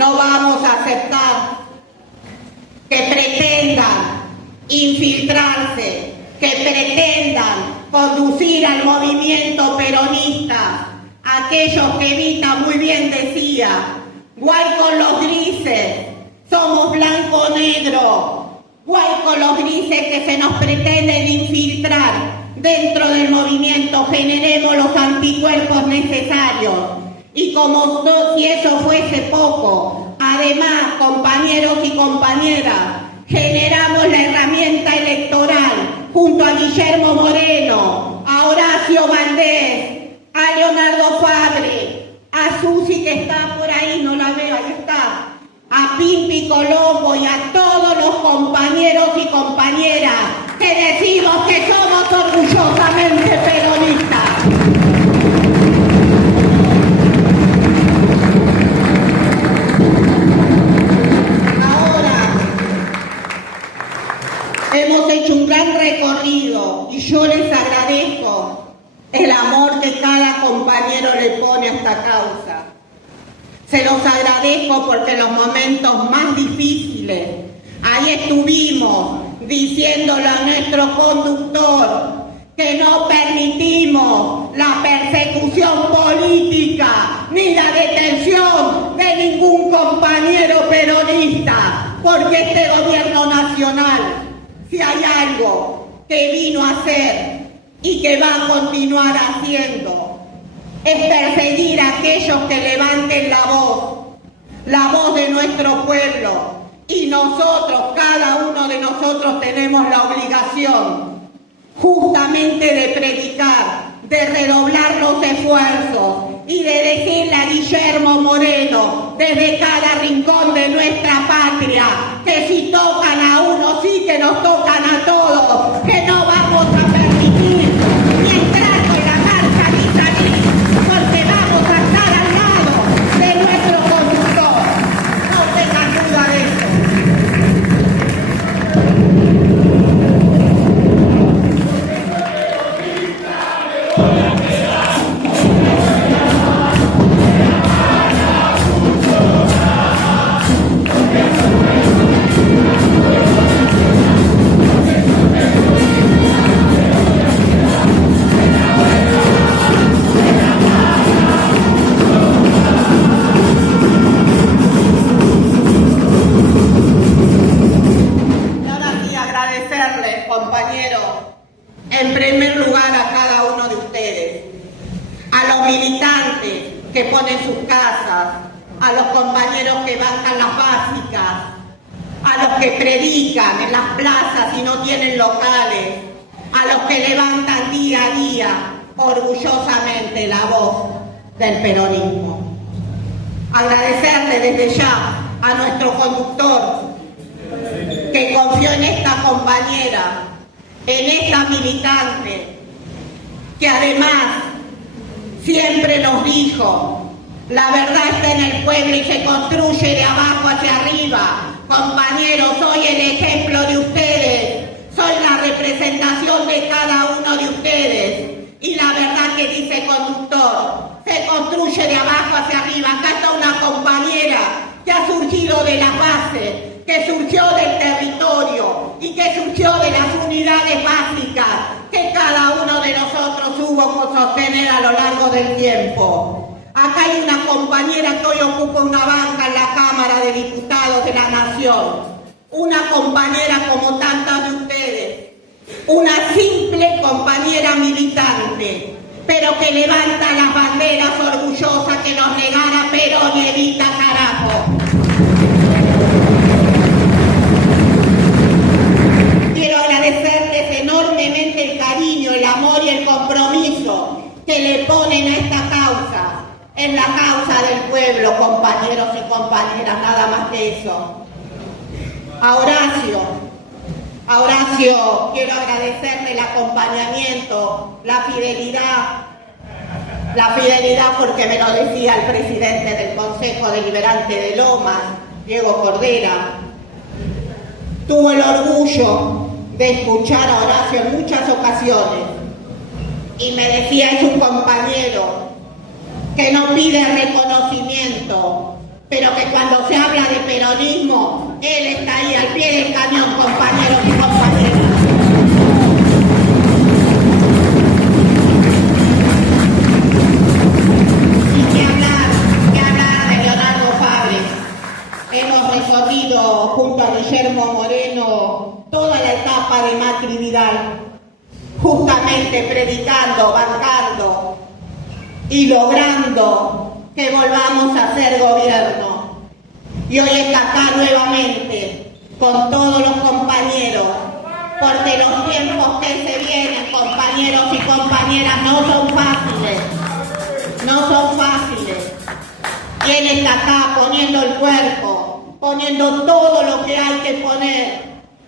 No vamos a aceptar que pretendan infiltrarse, que pretendan conducir al movimiento peronista. Aquellos que Evita muy bien decía, guay con los grises, somos blanco-negro, guay con los grises que se nos pretenden infiltrar dentro del movimiento, generemos los anticuerpos necesarios. Y como si eso fuese poco, además, compañeros y compañeras, generamos la herramienta electoral junto a Guillermo Moreno, a Horacio Valdés, a Leonardo Fabre, a Susi que está por ahí, no la veo, ahí está, a Pimpi Colombo y a todos los compañeros y compañeras que decimos que somos orgullosamente peronistas. Hemos hecho un gran recorrido y yo les agradezco el amor que cada compañero le pone a esta causa. Se los agradezco porque en los momentos más difíciles, ahí estuvimos diciéndole a nuestro conductor que no permitimos la persecución política ni la detención de ningún compañero peronista, porque este gobierno nacional, si hay algo que vino a hacer y que va a continuar haciendo, es perseguir a aquellos que levanten la voz de nuestro pueblo. Y nosotros, cada uno de nosotros tenemos la obligación justamente de predicar, de redoblar los esfuerzos y de decirle a Guillermo Moreno desde cada rincón de nuestra patria que si tocan a uno sí que nos tocan a todos, que no vamos a permitir ni entrar con la marcha ni salir, porque vamos a estar al lado de nuestro conductor. No tengan duda de eso. Compañeros, en primer lugar a cada uno de ustedes, a los militantes que ponen sus casas, a los compañeros que bajan las básicas, a los que predican en las plazas y no tienen locales, a los que levantan día a día orgullosamente la voz del peronismo. Agradecerle desde ya a nuestro conductor que confió en esta compañera, en esta militante, que además siempre nos dijo, la verdad está en el pueblo y se construye de abajo hacia arriba. Compañeros, soy el ejemplo de ustedes, soy la representación de cada uno de ustedes. Y la verdad que dice conductor, se construye de abajo hacia arriba. Acá está una compañera que ha surgido de las bases, que surgió del territorio y que surgió de las unidades básicas que cada uno de nosotros hubo que sostener a lo largo del tiempo. Acá hay una compañera que hoy ocupa una banca en la Cámara de Diputados de la Nación, una compañera como tantas de ustedes, una simple compañera militante, pero que levanta las banderas orgullosas que nos negara Perón y Evita, carajo. Quiero agradecerles enormemente el cariño, el amor y el compromiso que le ponen a esta causa. Es la causa del pueblo, compañeros y compañeras, nada más que eso. A Horacio, quiero agradecerle el acompañamiento, la fidelidad porque me lo decía el presidente del Consejo Deliberante de Lomas, Diego Cordera. Tuvo el orgullo de escuchar a Horacio en muchas ocasiones y me decía, es un compañero que no pide reconocimiento, pero que cuando se habla de peronismo, él está ahí al pie del cañón, compañeros y compañeras. Y qué hablar de Leonardo Fabre. Hemos recorrido junto a Guillermo Moreno toda la etapa de Macri Vidal, justamente predicando, bancando y logrando que volvamos a ser gobierno. Y hoy está acá nuevamente con todos los compañeros, porque los tiempos que se vienen, compañeros y compañeras, no son fáciles, no son fáciles. Y él está acá poniendo el cuerpo, poniendo todo lo que hay que poner,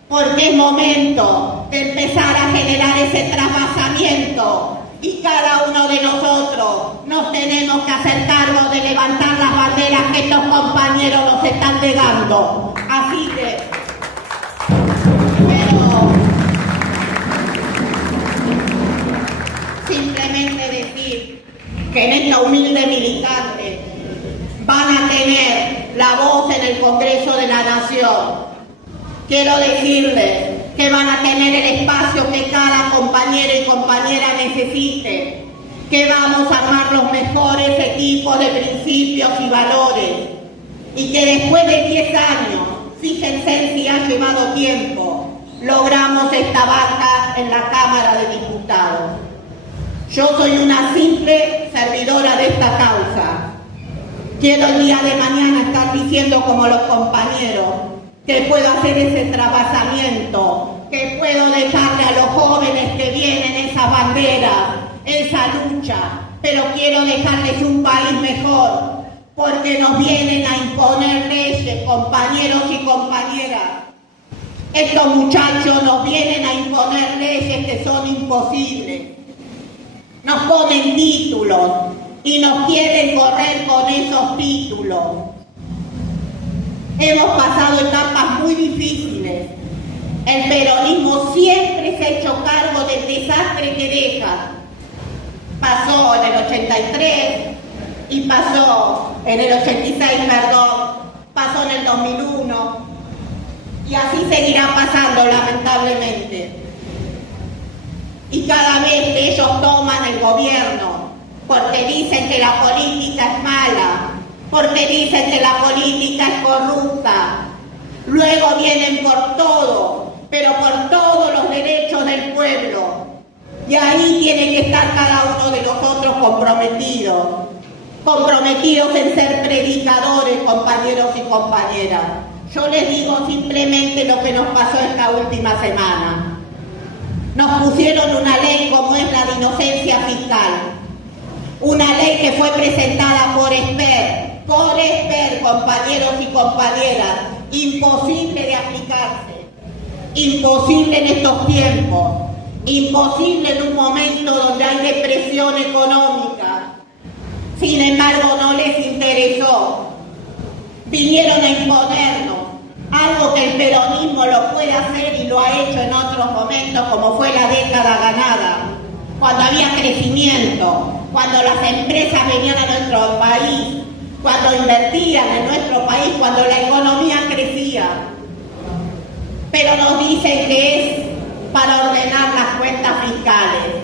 porque es momento de empezar a generar ese trasvasamiento. Y cada uno de nosotros nos tenemos que hacer cargo de levantar las banderas que estos compañeros nos están negando. Así que, pero simplemente decir que en esta humilde militante van a tener la voz en el Congreso de la Nación. Quiero decirles que van a tener el espacio que cada compañero y compañera necesite, que vamos a armar los mejores equipos de principios y valores, y que después de 10 años, fíjense si ha llevado tiempo, logramos esta banca en la Cámara de Diputados. Yo soy una simple servidora de esta causa. Quiero el día de mañana estar diciendo como los compañeros, que puedo hacer ese trasvasamiento, que puedo dejarle a los jóvenes que vienen esa bandera, esa lucha, pero quiero dejarles un país mejor, porque nos vienen a imponer leyes, compañeros y compañeras. Estos muchachos nos vienen a imponer leyes que son imposibles. Nos ponen títulos y nos quieren correr con esos títulos. Hemos pasado etapas muy difíciles. El peronismo siempre se ha hecho cargo del desastre que deja. Pasó en el 83 y pasó en el 86, pasó en el 2001 y así seguirá pasando lamentablemente. Y cada vez que ellos toman el gobierno, porque dicen que la política es mala, porque dicen que la política es corrupta, luego vienen por todo, pero por todos los derechos del pueblo. Y ahí tiene que estar cada uno de nosotros comprometidos en ser predicadores, compañeros y compañeras. Yo les digo simplemente lo que nos pasó esta última semana. Nos pusieron una ley como es la de inocencia fiscal, una ley que fue presentada por expertos, compañeros y compañeras, imposible de aplicarse, imposible en estos tiempos, imposible en un momento donde hay depresión económica. Sin embargo, no les interesó. Vinieron a imponernos algo que el peronismo lo puede hacer y lo ha hecho en otros momentos, como fue la década ganada, cuando había crecimiento, cuando las empresas venían a nuestro país, cuando invertían en nuestro país, cuando la economía crecía. Pero nos dicen que es para ordenar las cuentas fiscales.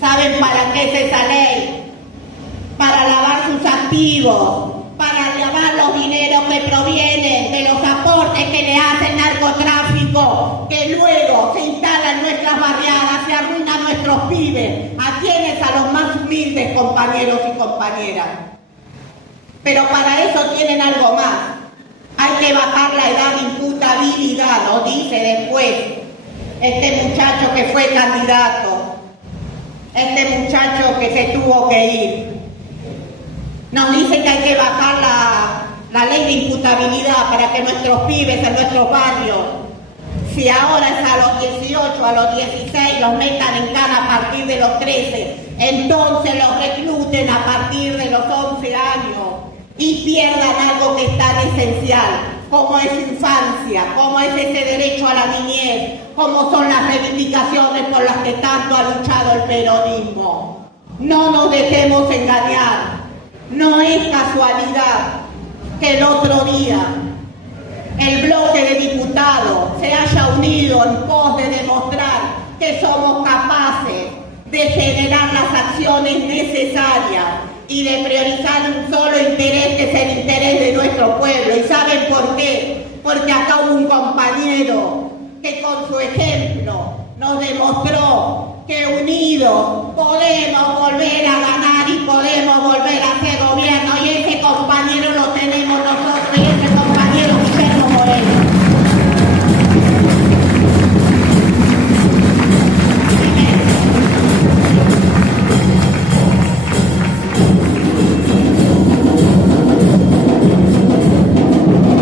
¿Saben para qué es esa ley? Para lavar sus activos, para lavar los dineros que provienen de los aportes que le hace el narcotráfico, que luego se instala en nuestras barriadas, se arruinan nuestros pibes. ¿A quiénes? A los más humildes, compañeros y compañeras. Pero para eso tienen algo más. Hay que bajar la edad de imputabilidad, nos dice después este muchacho que fue candidato, este muchacho que se tuvo que ir. Nos dice que hay que bajar la ley de imputabilidad para que nuestros pibes en nuestros barrios, si ahora es a los 18, a los 16, los metan en cana a partir de los 13, entonces los recluten a partir de los 11 años y pierdan algo que es tan esencial, como es infancia, como es ese derecho a la niñez, como son las reivindicaciones por las que tanto ha luchado el peronismo. No nos dejemos engañar. No es casualidad que el otro día el bloque de diputados se haya unido en pos de demostrar que somos capaces de generar las acciones necesarias y de priorizar un solo interés, que es el interés de nuestro pueblo. ¿Y saben por qué? Porque acá hubo un compañero que con su ejemplo nos demostró que unidos podemos volver a ganar y podemos volver a hacer gobierno, y ese compañero lo tenemos nosotros, y ese compañero Guillermo Moreno.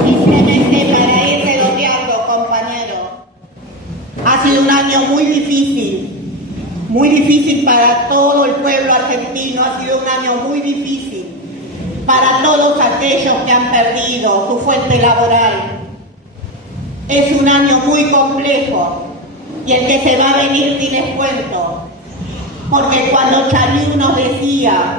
Simplemente para ir redondeando, compañero, ha sido un año muy difícil para todo el pueblo argentino, ha sido un año muy difícil para todos aquellos que han perdido su fuente laboral. Es un año muy complejo y el que se va a venir sin descuento, porque cuando Chaliú nos decía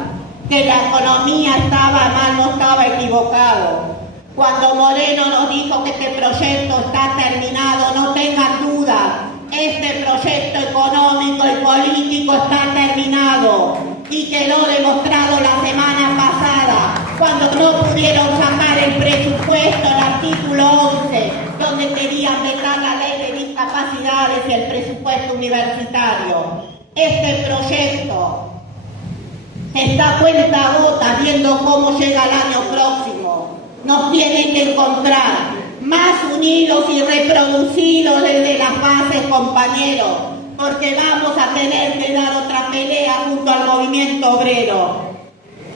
que la economía estaba mal, no estaba equivocado. Cuando Moreno nos dijo que este proyecto está terminado, no tengan duda, este proyecto económico y político está terminado, y quedó demostrado la semana pasada, cuando no pudieron sacar el presupuesto, el artículo 11, donde querían vetar la ley de discapacidades y el presupuesto universitario. Este proyecto está a cuentagotas viendo cómo llega el año próximo. Nos tienen que encontrar más unidos y reproducidos desde las bases, compañeros, porque vamos a tener que dar otra pelea junto al movimiento obrero.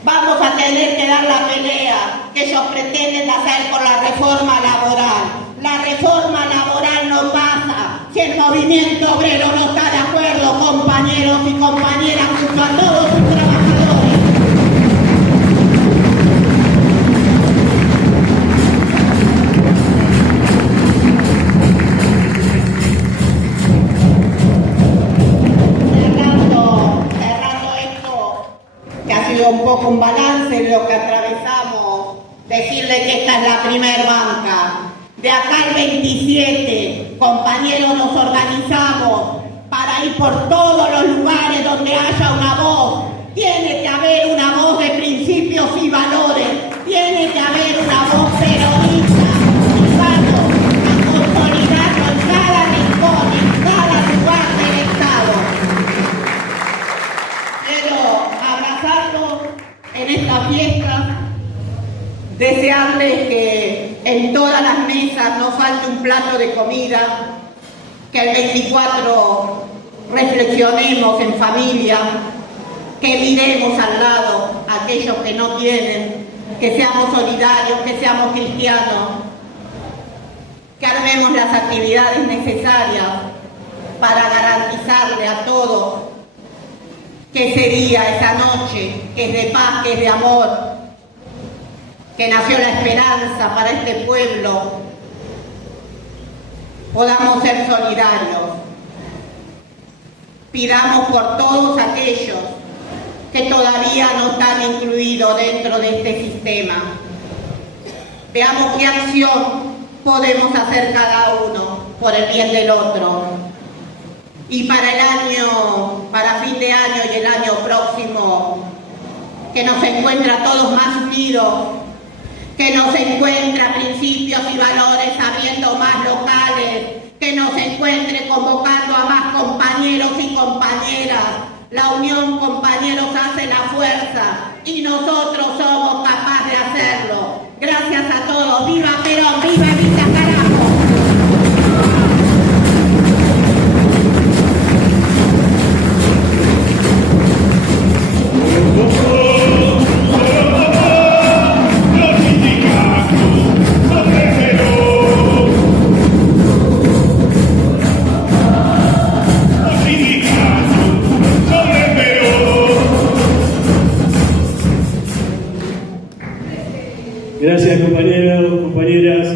Vamos a tener que dar la pelea que ellos pretenden hacer por la reforma laboral. La reforma laboral no pasa si el movimiento obrero no está de acuerdo, compañeros y compañeras, junto a todos sus trabajadores. Un poco un balance de lo que atravesamos, decirle que esta es la primer banca. De acá al 27, compañeros, nos organizamos para ir por todos los lugares donde haya una voz. Tiene que haber una voz de principios y valores, tiene que haber una voz peronista, y vamos a consolidarlo en cada rincón, en cada lugar del Estado. Quiero abrazarlos en esta fiesta, desearles que en todas las mesas no falte un plato de comida, que el 24 reflexionemos en familia, que miremos al lado a aquellos que no tienen, que seamos solidarios, que seamos cristianos, que armemos las actividades necesarias para garantizarle a todos que ese día, esa noche, que es de paz, que es de amor, que nació la esperanza para este pueblo, podamos ser solidarios. Pidamos por todos aquellos que todavía no están incluidos dentro de este sistema. Veamos qué acción podemos hacer cada uno por el bien del otro. Y para el año, para fin de año y el año próximo, que nos encuentra a todos más unidos, que nos encuentra principios y valores habiendo más locales, que nos encuentre convocando a más compañeros y compañeras. La unión, compañeros, hace la fuerza y nosotros somos capaces de hacerlo. Gracias a todos. ¡Viva Perón! ¡Viva Evita, carajo! Gracias, compañeros, compañeras.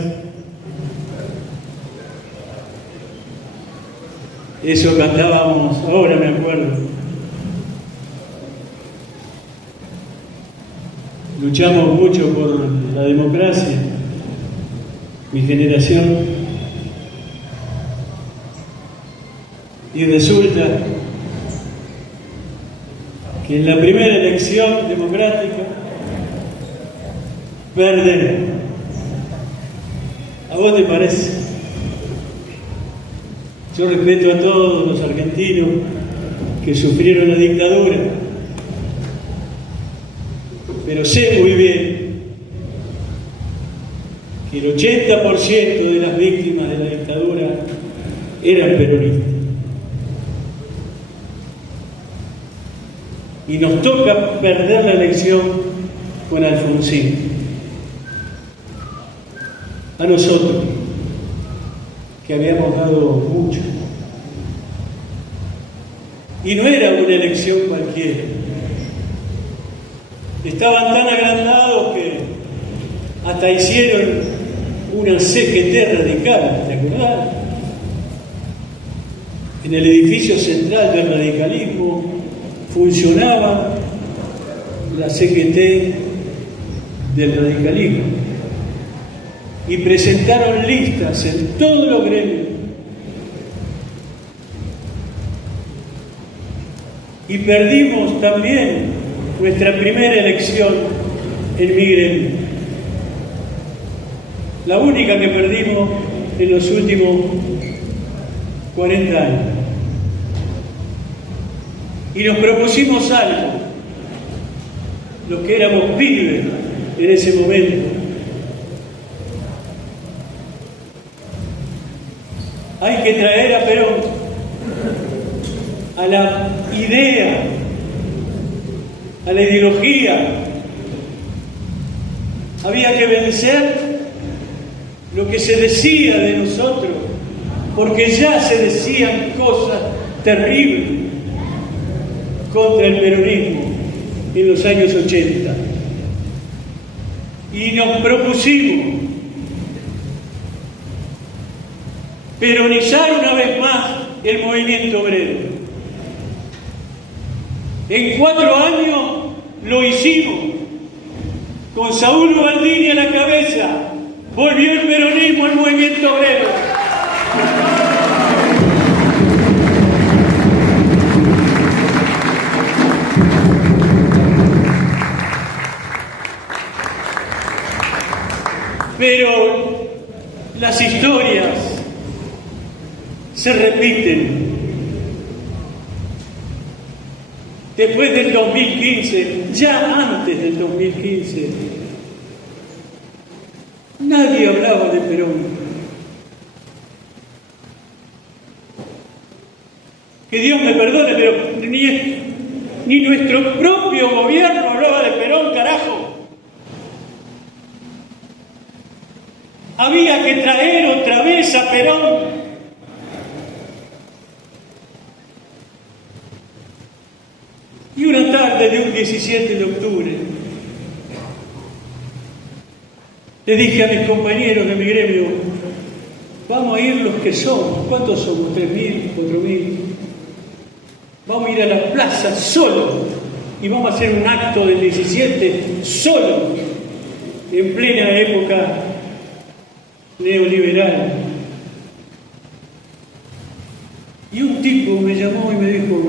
Eso cantábamos, ahora me acuerdo. luchamos mucho por la democracia, mi generación, y resulta que en la primera elección democrática perdemos. ¿A vos te parece? Yo respeto a todos los argentinos que sufrieron la dictadura, pero sé muy bien que el 80% de las víctimas de la dictadura eran peronistas. Y nos toca perder la elección con Alfonsín. A nosotros, que habíamos dado mucho. Y no era una elección cualquiera. Estaban tan agrandados que hasta hicieron una CGT radical, ¿te acordás? En el edificio central del radicalismo funcionaba la CGT del radicalismo y presentaron listas en todos los gremios y perdimos también nuestra primera elección en mi gremio, la única que perdimos en los últimos 40 años. Y nos propusimos algo, los que éramos pibes en ese momento. Hay que traer a Perón a la idea, a la ideología. Había que vencer lo que se decía de nosotros, porque ya se decían cosas terribles contra el peronismo en los años 80. Y nos propusimos peronizar una vez más el movimiento obrero. En 4 años lo hicimos. Con Saúl Baldini a la cabeza, volvió el peronismo al movimiento obrero. Pero las historias se repiten. Después del 2015, ya antes del 2015, nadie hablaba de Perón. Que Dios me perdone, pero ni nuestro propio gobierno hablaba de Perón, carajo. Había que traer otra vez a Perón. Y una tarde de un 17 de octubre, le dije a mis compañeros de mi gremio, vamos a ir los que somos. ¿Cuántos somos? 3.000, 4.000. Vamos a ir a la plaza solos y vamos a hacer un acto del 17 solos, en plena época neoliberal. Y un tipo me llamó y me dijo,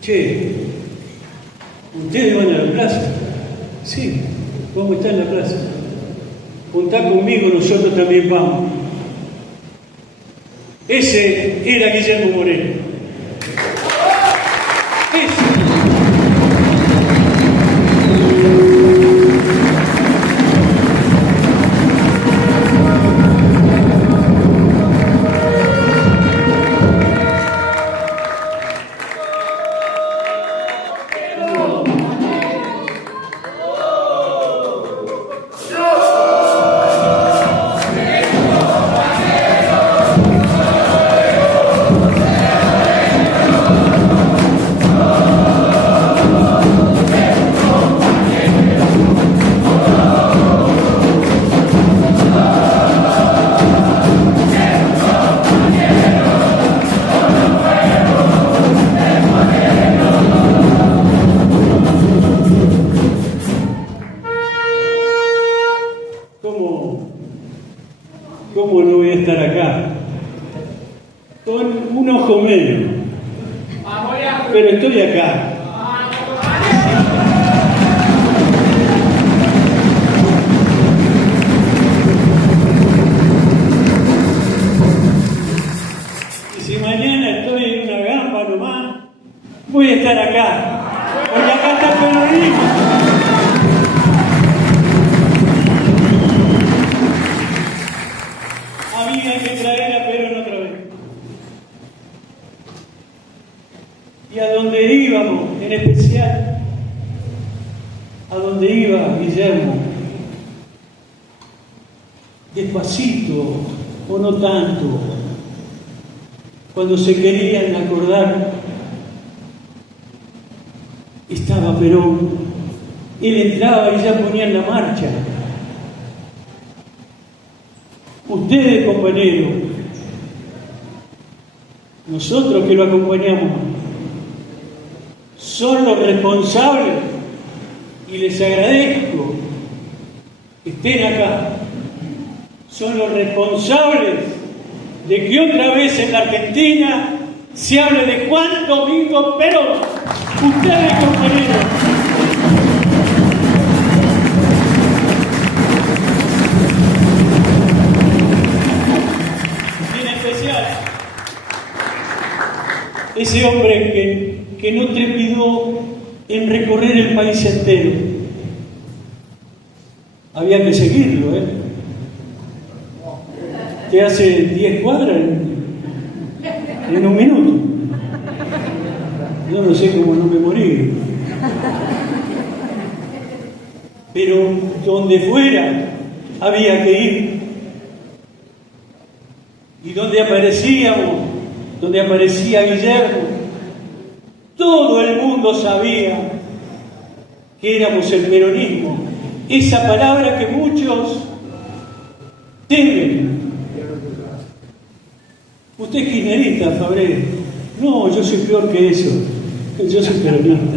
che, ¿ustedes van a la plaza? Sí, vamos a estar en la plaza. Contá conmigo, nosotros también vamos. Ese era Guillermo Moreno. Ese. pero estoy acá. Y si mañana estoy en una gamba nomás, voy a estar acá, porque acá está el peronismo. Había que traer a Perón otra vez. Y a donde íbamos, en especial, a donde iba Guillermo, despacito o no tanto, cuando se querían acordar, estaba Perón. Él entraba y ya ponían la marcha. Ustedes, compañeros, nosotros que lo acompañamos, son los responsables, y les agradezco que estén acá, son los responsables de que otra vez en la Argentina se hable de Juan Domingo Perón. Ustedes, compañeros. Y en especial, ese hombre que no trepidó en recorrer el país entero. Había que seguirlo, ¿eh? Te hace 10 cuadras en un minuto. Yo no sé cómo no me morí. Pero donde fuera había que ir. Y donde aparecíamos, donde aparecía Guillermo, todo el mundo sabía que éramos el peronismo. Esa palabra que muchos temen. Usted es kirchnerista, Fabré. No, yo soy peor que eso. Yo soy peronista.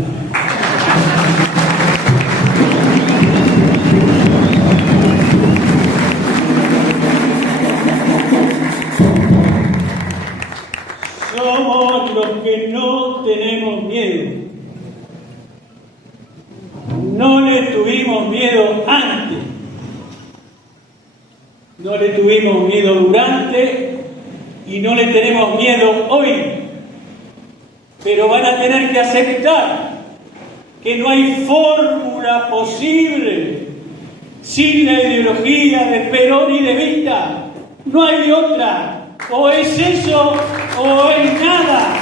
Somos los que no tenemos miedo. No le tuvimos miedo antes. No le tuvimos miedo durante y no le tenemos miedo hoy. Pero van a tener que aceptar que no hay fórmula posible sin la ideología de Perón y de Evita. No hay otra. O es eso o es nada.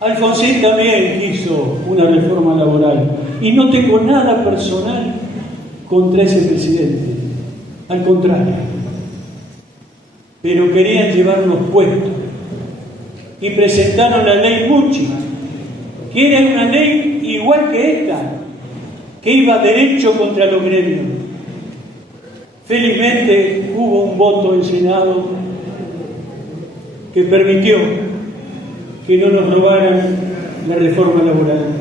Alfonsín también quiso una reforma laboral y no tengo nada personal contra ese presidente, al contrario, pero querían llevarnos puestos y presentaron la ley Mucci, que era una ley igual que esta, que iba derecho contra los gremios. Felizmente hubo un voto en Senado que permitió que no nos robaran la reforma laboral.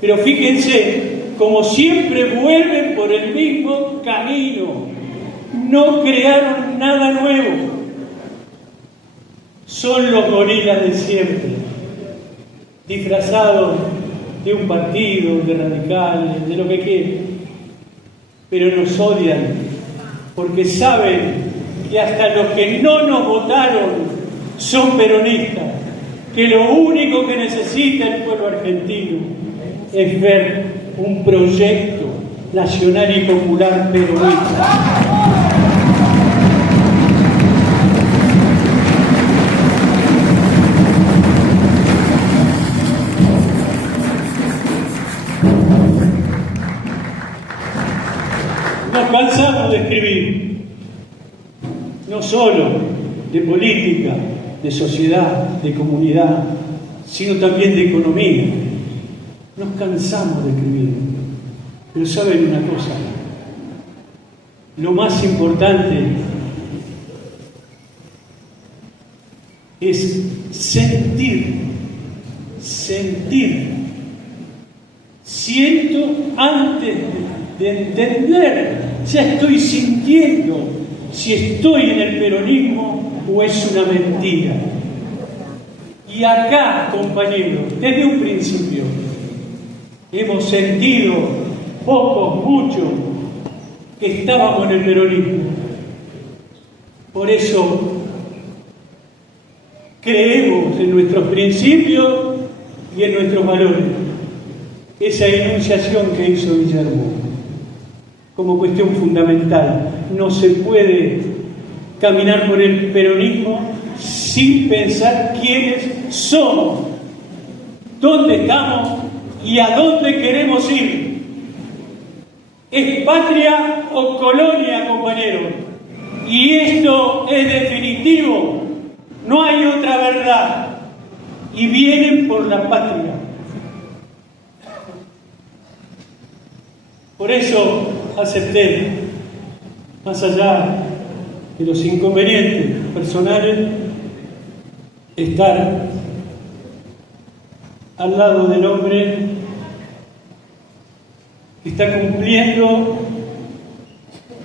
Pero fíjense, como siempre vuelven por el mismo camino, no crearon nada nuevo. Son los gorilas de siempre, disfrazados de un partido, de radicales, de lo que quieran, pero nos odian porque saben que hasta los que no nos votaron son peronistas, que lo único que necesita el pueblo argentino es ver un proyecto nacional y popular peronista. Nos cansamos de escribir, no solo de política, de sociedad, de comunidad, sino también de economía. Nos cansamos de escribir. Pero ¿saben una cosa? Lo más importante es sentir sentir. Siento antes de entender. Ya estoy sintiendo si estoy en el peronismo o es una mentira. Y acá, compañeros, desde un principio, hemos sentido, pocos, muchos, que estábamos en el peronismo. Por eso creemos en nuestros principios y en nuestros valores. Esa enunciación que hizo Guillermo, como cuestión fundamental, no se puede caminar por el peronismo sin pensar quiénes somos, dónde estamos y a dónde queremos ir. ¿Es patria o colonia, compañeros? Y esto es definitivo, no hay otra verdad. Y vienen por la patria. Por eso acepté, más allá de los inconvenientes personales, estar al lado del hombre que está cumpliendo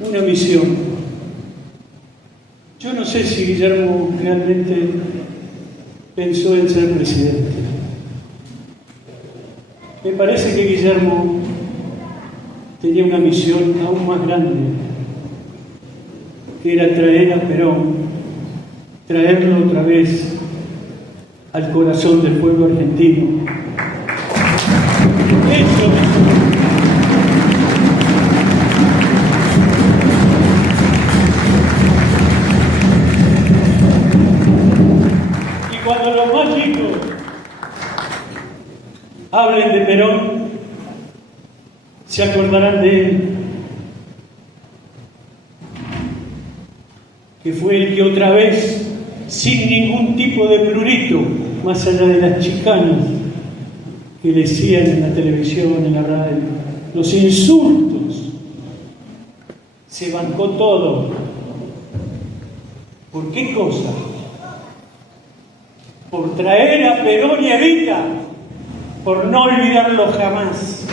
una misión. Yo no sé si Guillermo realmente pensó en ser presidente. Me parece que Guillermo tenía una misión aún más grande, que era traer a Perón, traerlo otra vez al corazón del pueblo argentino. Eso. Y cuando los más chicos hablen de Perón, se acordarán de él, que fue el que otra vez, sin ningún tipo de prurito, más allá de las chicanas que le decían en la televisión, en la radio, los insultos, se bancó todo. ¿Por qué cosa? Por traer a Perón y Evita, por no olvidarlo jamás.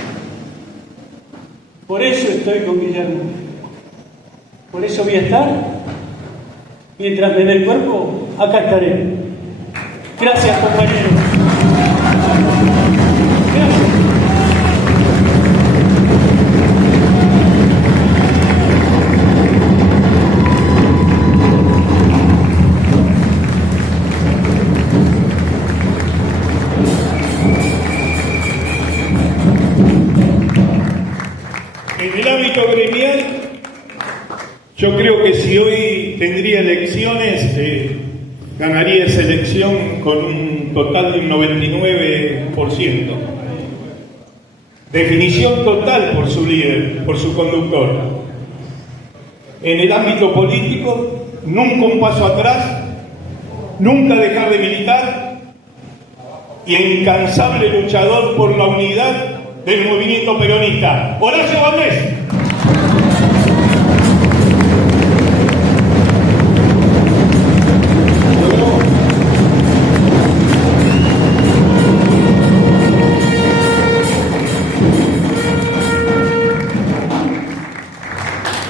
Por eso estoy con Guillermo. Por eso voy a estar. Mientras me dé el cuerpo, acá estaré. Gracias, compañeros. Gracias. En el ámbito gremial, yo creo que si hoy tendría elecciones, ganaría esa elección con un total de un 99%. Definición total por su líder, por su conductor. En el ámbito político, nunca un paso atrás, nunca dejar de militar y incansable luchador por la unidad del movimiento peronista. Horacio Valdés.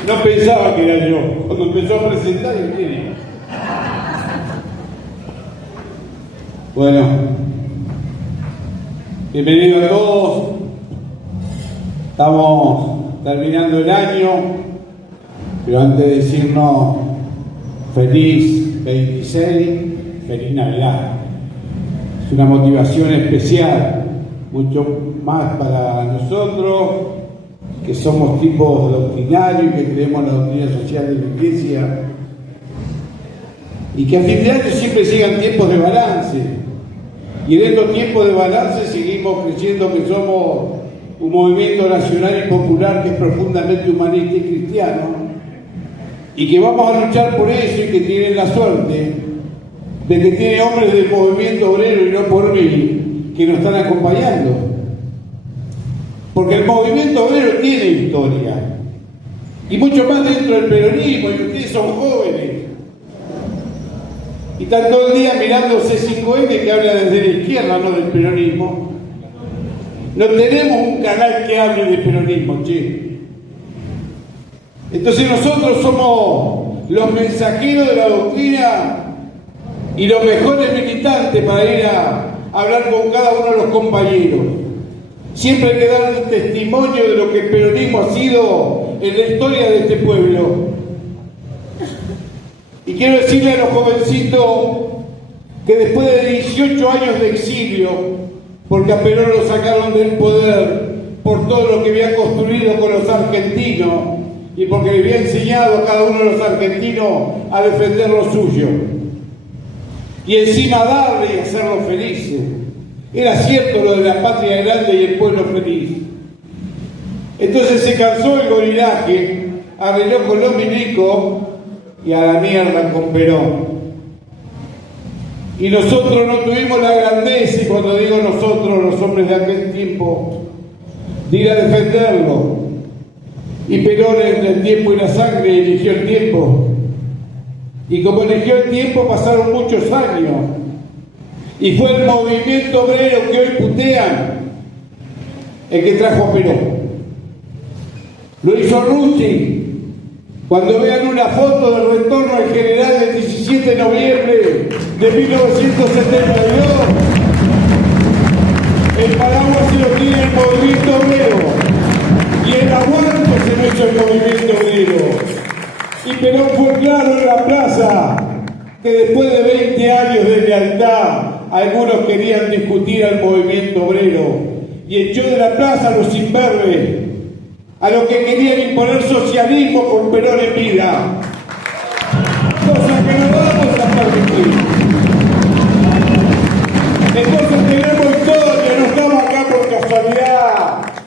No pensaba que era yo. Cuando empezó a presentar, ¿quién era? Bueno, bienvenidos a todos. Estamos terminando el año, pero antes de decirnos feliz 26, feliz Navidad. Es una motivación especial, mucho más para nosotros, que somos tipos doctrinarios y que creemos en la doctrina social de la Iglesia, y que a fin de año siempre llegan tiempos de balance, y en estos tiempos de balance seguimos creyendo que somos un movimiento nacional y popular que es profundamente humanista y cristiano, y que vamos a luchar por eso, y que tienen la suerte de que tiene hombres del movimiento obrero y no por mí que nos están acompañando. Porque el movimiento obrero tiene historia, y mucho más dentro del peronismo, y ustedes son jóvenes. Y están todo el día mirando C5N que habla desde la izquierda, no del peronismo. No tenemos un canal que hable de peronismo, che. Entonces nosotros somos los mensajeros de la doctrina y los mejores militantes para ir a hablar con cada uno de los compañeros. Siempre hay que dar un testimonio de lo que el peronismo ha sido en la historia de este pueblo. Y quiero decirle a los jovencitos que después de 18 años de exilio, porque a Perón lo sacaron del poder por todo lo que había construido con los argentinos y porque le había enseñado a cada uno de los argentinos a defender lo suyo y encima darle y hacerlos felices. Era cierto lo de la patria grande y el pueblo feliz. Entonces se cansó el gorilaje, arregló con los milicos y a la mierda con Perón. Y nosotros no tuvimos la grandeza, y cuando digo nosotros, los hombres de aquel tiempo, de ir a defenderlo. Y Perón entre el tiempo y la sangre eligió el tiempo. Y como eligió el tiempo pasaron muchos años. Y fue el movimiento obrero que hoy putean el que trajo a Perón. Lo hizo Rusti. Cuando vean una foto del retorno al general del 17 de noviembre de 1972, el paraguas se lo tiene el movimiento obrero y el aguante se lo hizo el movimiento obrero. Y Perón fue claro en la plaza que después de 20 años de lealtad, algunos querían discutir al movimiento obrero y echó de la plaza a los imberbes, a los que querían imponer socialismo con Perón en vida, cosa que no vamos a permitir. Entonces tenemos historia, no estamos acá por casualidad,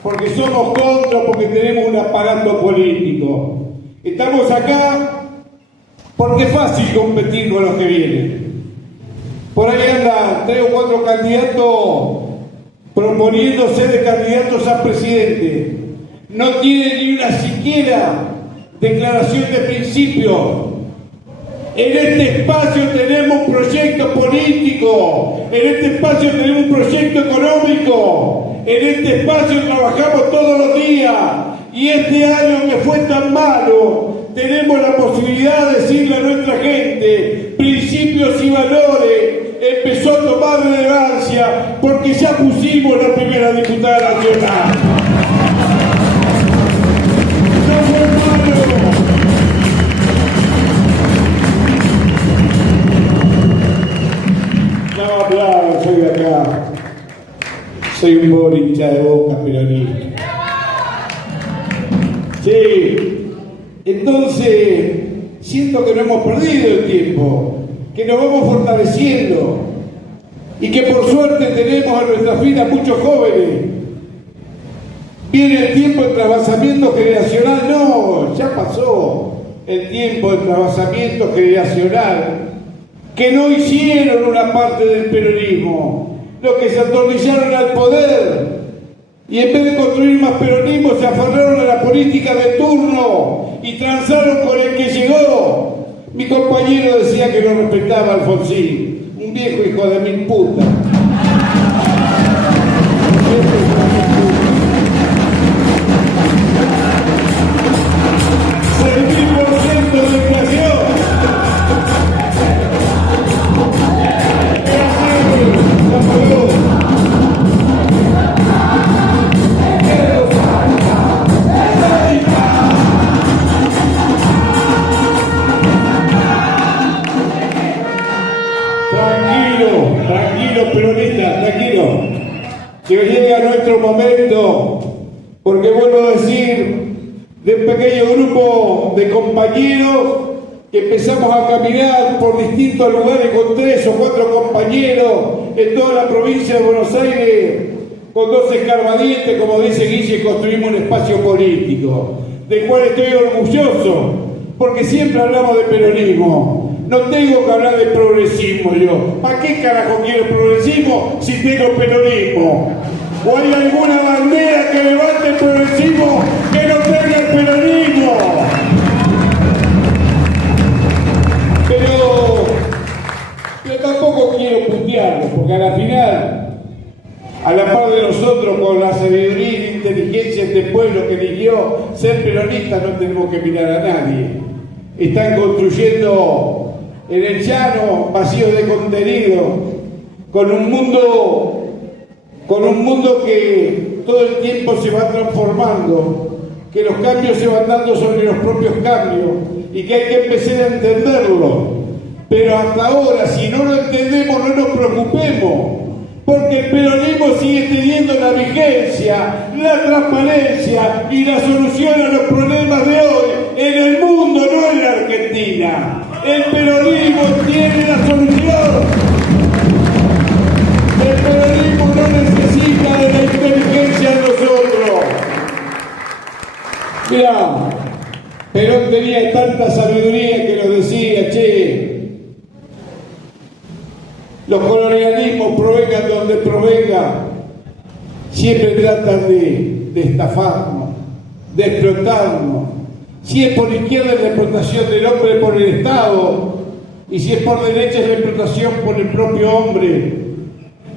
porque somos contra, porque tenemos un aparato político. Estamos acá porque es fácil competir con los que vienen. Por ahí andan 3 o 4 candidatos proponiéndose de candidatos a presidente. No tiene ni una siquiera declaración de principio. En este espacio tenemos un proyecto político, en este espacio tenemos un proyecto económico, en este espacio trabajamos todos los días y este año que fue tan malo tenemos la posibilidad de decirle a nuestra gente principios y valores. Empezó a tomar relevancia porque ya pusimos la primera diputada nacional. No, claro, soy de acá. Soy un pobre hincha de Boca peronista. Sí, entonces siento que no hemos perdido el tiempo, que nos vamos fortaleciendo y que por suerte tenemos en nuestra fila muchos jóvenes. Viene el tiempo del trasvasamiento generacional. No, ya pasó el tiempo del trasvasamiento generacional, que no hicieron una parte del peronismo, los que se atornillaron al poder y en vez de construir más peronismo se aferraron a la política de turno y transaron con el que llegó. Mi compañero decía que no respetaba a Alfonsín, un viejo hijo de mil putas. Tranquilo, peronistas, tranquilo. Que llega nuestro momento, porque vuelvo a decir, de un pequeño grupo de compañeros que empezamos a caminar por distintos lugares con 3 o 4 compañeros en toda la provincia de Buenos Aires, con 2 escarbadientes, como dice Guille, construimos un espacio político, del cual estoy orgulloso, porque siempre hablamos de peronismo. No tengo que hablar de progresismo yo. ¿Para qué carajo quiero progresismo si tengo peronismo? ¿O hay alguna bandera que levante el progresismo que no tenga el peronismo? Pero desafiarlos, porque a la final, a la par de nosotros, con la sabiduría y la inteligencia de este pueblo que eligió ser peronista, no tenemos que mirar a nadie. Están construyendo en el llano vacíos de contenido, con un mundo que todo el tiempo se va transformando, que los cambios se van dando sobre los propios cambios y que hay que empezar a entenderlo. Pero hasta ahora, si no lo entendemos, no nos preocupemos, porque el peronismo sigue teniendo la vigencia, la transparencia y la solución a los problemas de hoy en el mundo, no en la Argentina. El peronismo tiene la solución. El peronismo no necesita de la inteligencia de nosotros. Mirá, Perón tenía tanta sabiduría que nos decía, che, los colonialismos, provengan donde provengan, siempre tratan de estafarnos, de explotarnos. Si es por izquierda es la explotación del hombre por el Estado, y si es por derecha es la explotación por el propio hombre.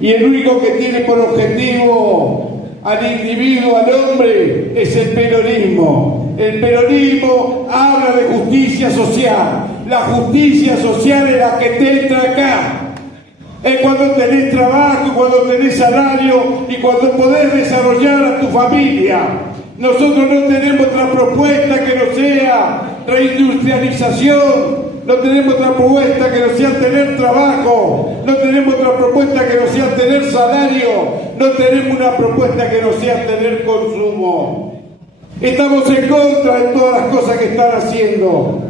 Y el único que tiene por objetivo al individuo, al hombre, es el peronismo. El peronismo habla de justicia social. La justicia social es la que te entra acá. Es cuando tenés trabajo, cuando tenés salario y cuando podés desarrollar a tu familia. Nosotros no tenemos otra propuesta que no sea reindustrialización. No tenemos otra propuesta que no sea tener trabajo, no tenemos otra propuesta que no sea tener salario, no tenemos una propuesta que no sea tener consumo. Estamos en contra de todas las cosas que están haciendo.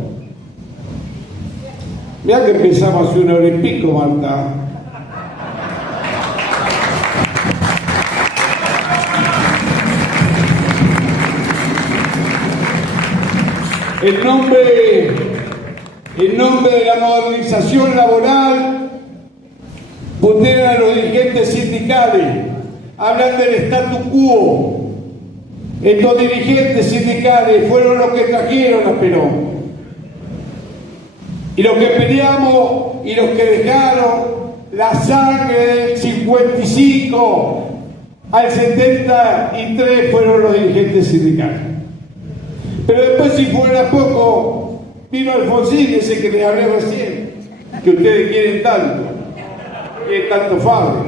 Mirá que empezamos hace 1 hora y pico, Marta. En nombre de la modernización laboral, putean a los dirigentes sindicales, hablan del statu quo. Estos dirigentes sindicales fueron los que trajeron a Perón. Y los que peleamos y los que dejaron la sangre del 55 al 73 fueron los dirigentes sindicales. Pero después, si fuera poco, vino Alfonsín, ese que les hablé recién, que ustedes quieren tanto Fabio.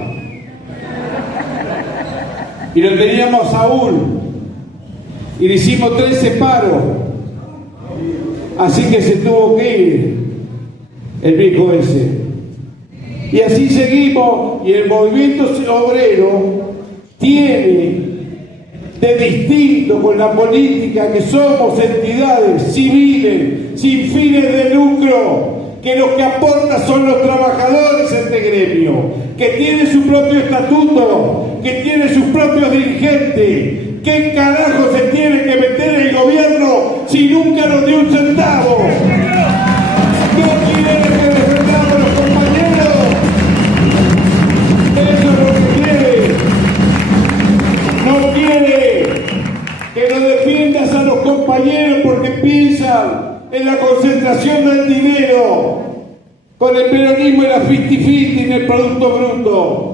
Y lo teníamos a Saúl, y le hicimos 13 paros, así que se tuvo que ir el viejo ese. Y así seguimos, y el movimiento obrero tiene de distinto con la política que somos entidades civiles sin fines de lucro, que los que aportan son los trabajadores en este gremio, que tiene su propio estatuto, que tiene sus propios dirigentes. ¿Qué carajo se tiene que meter el gobierno si nunca nos dio un centavo? ¿No quiere que defendamos a los compañeros? Eso es lo que quiere. No quiere que nos defiendas a los compañeros porque piensan en la concentración del dinero, con el peronismo y la 50-50 en el Producto Bruto.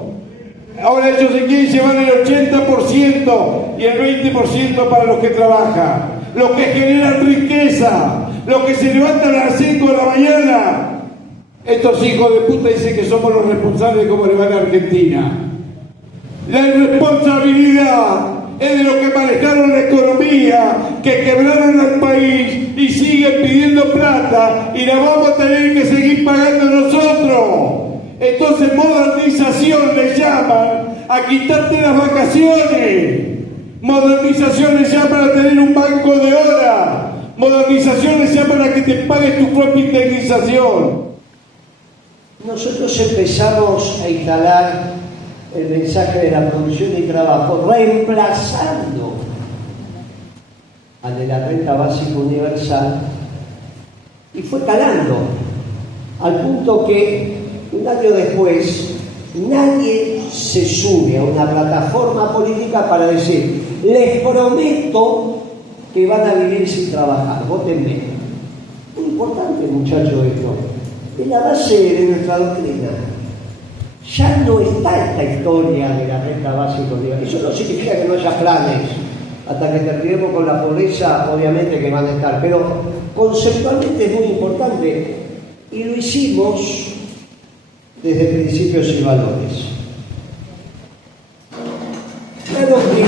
Ahora ellos se quieren llevar el 80% y el 20% para los que trabajan, los que generan riqueza, los que se levantan a las 5 de la mañana. Estos hijos de puta dicen que somos los responsables de cómo le va a la Argentina. La irresponsabilidad es de los que manejaron la economía, que quebraron al país y siguen pidiendo plata y la vamos a tener que seguir pagando nosotros. Entonces modernización le llaman a quitarte las vacaciones. Modernización le llaman a tener un banco de horas. Modernización le llaman a que te pagues tu propia indemnización. Nosotros empezamos a instalar el mensaje de la producción y trabajo, reemplazando al de la renta básica universal, y fue calando, al punto que un año después nadie se sube a una plataforma política para decir: les prometo que van a vivir sin trabajar, vótenme. Muy importante, muchachos, esto es la base de nuestra doctrina. ya no está esta historia de la renta básica universal. Eso no significa que no haya planes. Hasta que terminemos con la pobreza, obviamente que van a estar, pero conceptualmente es muy importante y lo hicimos desde principios y valores. Claro que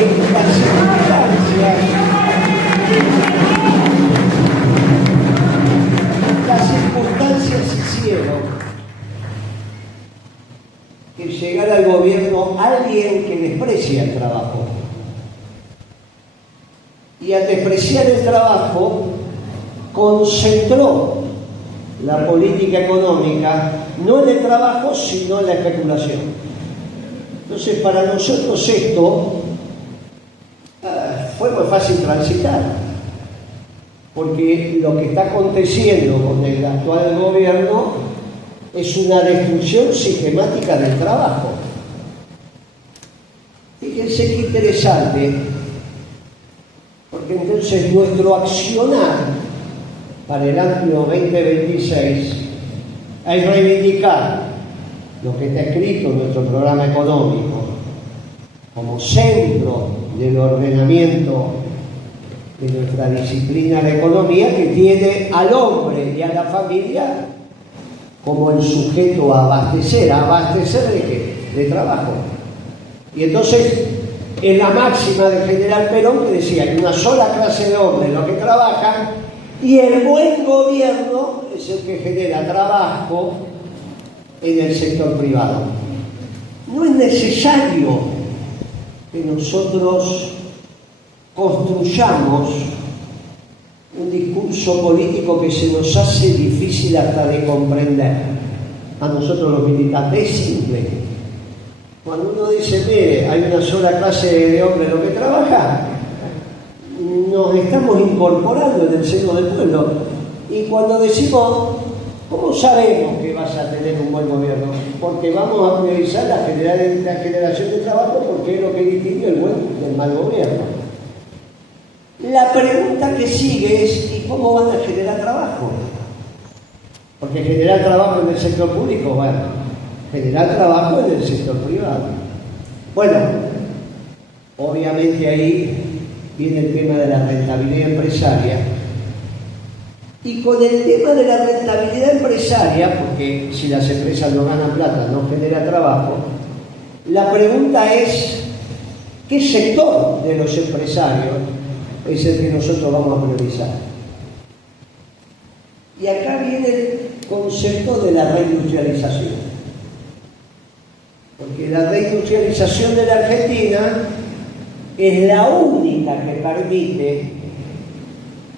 las circunstancias hicieron que llegara al gobierno alguien que desprecia el trabajo. Y al despreciar el trabajo, concentró la política económica no en el trabajo, sino en la especulación. Entonces, para nosotros esto fue muy fácil transitar, porque lo que está aconteciendo con el actual gobierno es una destrucción sistemática del trabajo. Fíjense qué interesante, porque entonces nuestro accionar para el año 2026 es reivindicar lo que está escrito en nuestro programa económico como centro del ordenamiento de nuestra disciplina de economía, que tiene al hombre y a la familia como el sujeto a abastecer. ¿A abastecer de qué? De trabajo. Y entonces, en la máxima del general Perón, que decía, hay una sola clase de hombres los que trabajan, y el buen gobierno es el que genera trabajo en el sector privado. No es necesario que nosotros construyamos un discurso político que se nos hace difícil hasta de comprender. A nosotros los militantes es simple. Cuando uno dice, mire, hay una sola clase de hombres los que trabajan, nos estamos incorporando en el seno del pueblo. Y cuando decimos, ¿cómo sabemos que vas a tener un buen gobierno? Porque vamos a priorizar la generación de trabajo, porque es lo que distingue el buen del mal gobierno. La pregunta que sigue es, ¿y cómo van a generar trabajo? Porque generar trabajo en el sector público, bueno, generar trabajo en el sector privado. Bueno, obviamente ahí viene el tema de la rentabilidad empresaria. Y con el tema de la rentabilidad empresaria, porque si las empresas no ganan plata, no genera trabajo, la pregunta es, ¿qué sector de los empresarios es el que nosotros vamos a priorizar? Y acá viene el concepto de la reindustrialización. Porque la reindustrialización de la Argentina es la única que permite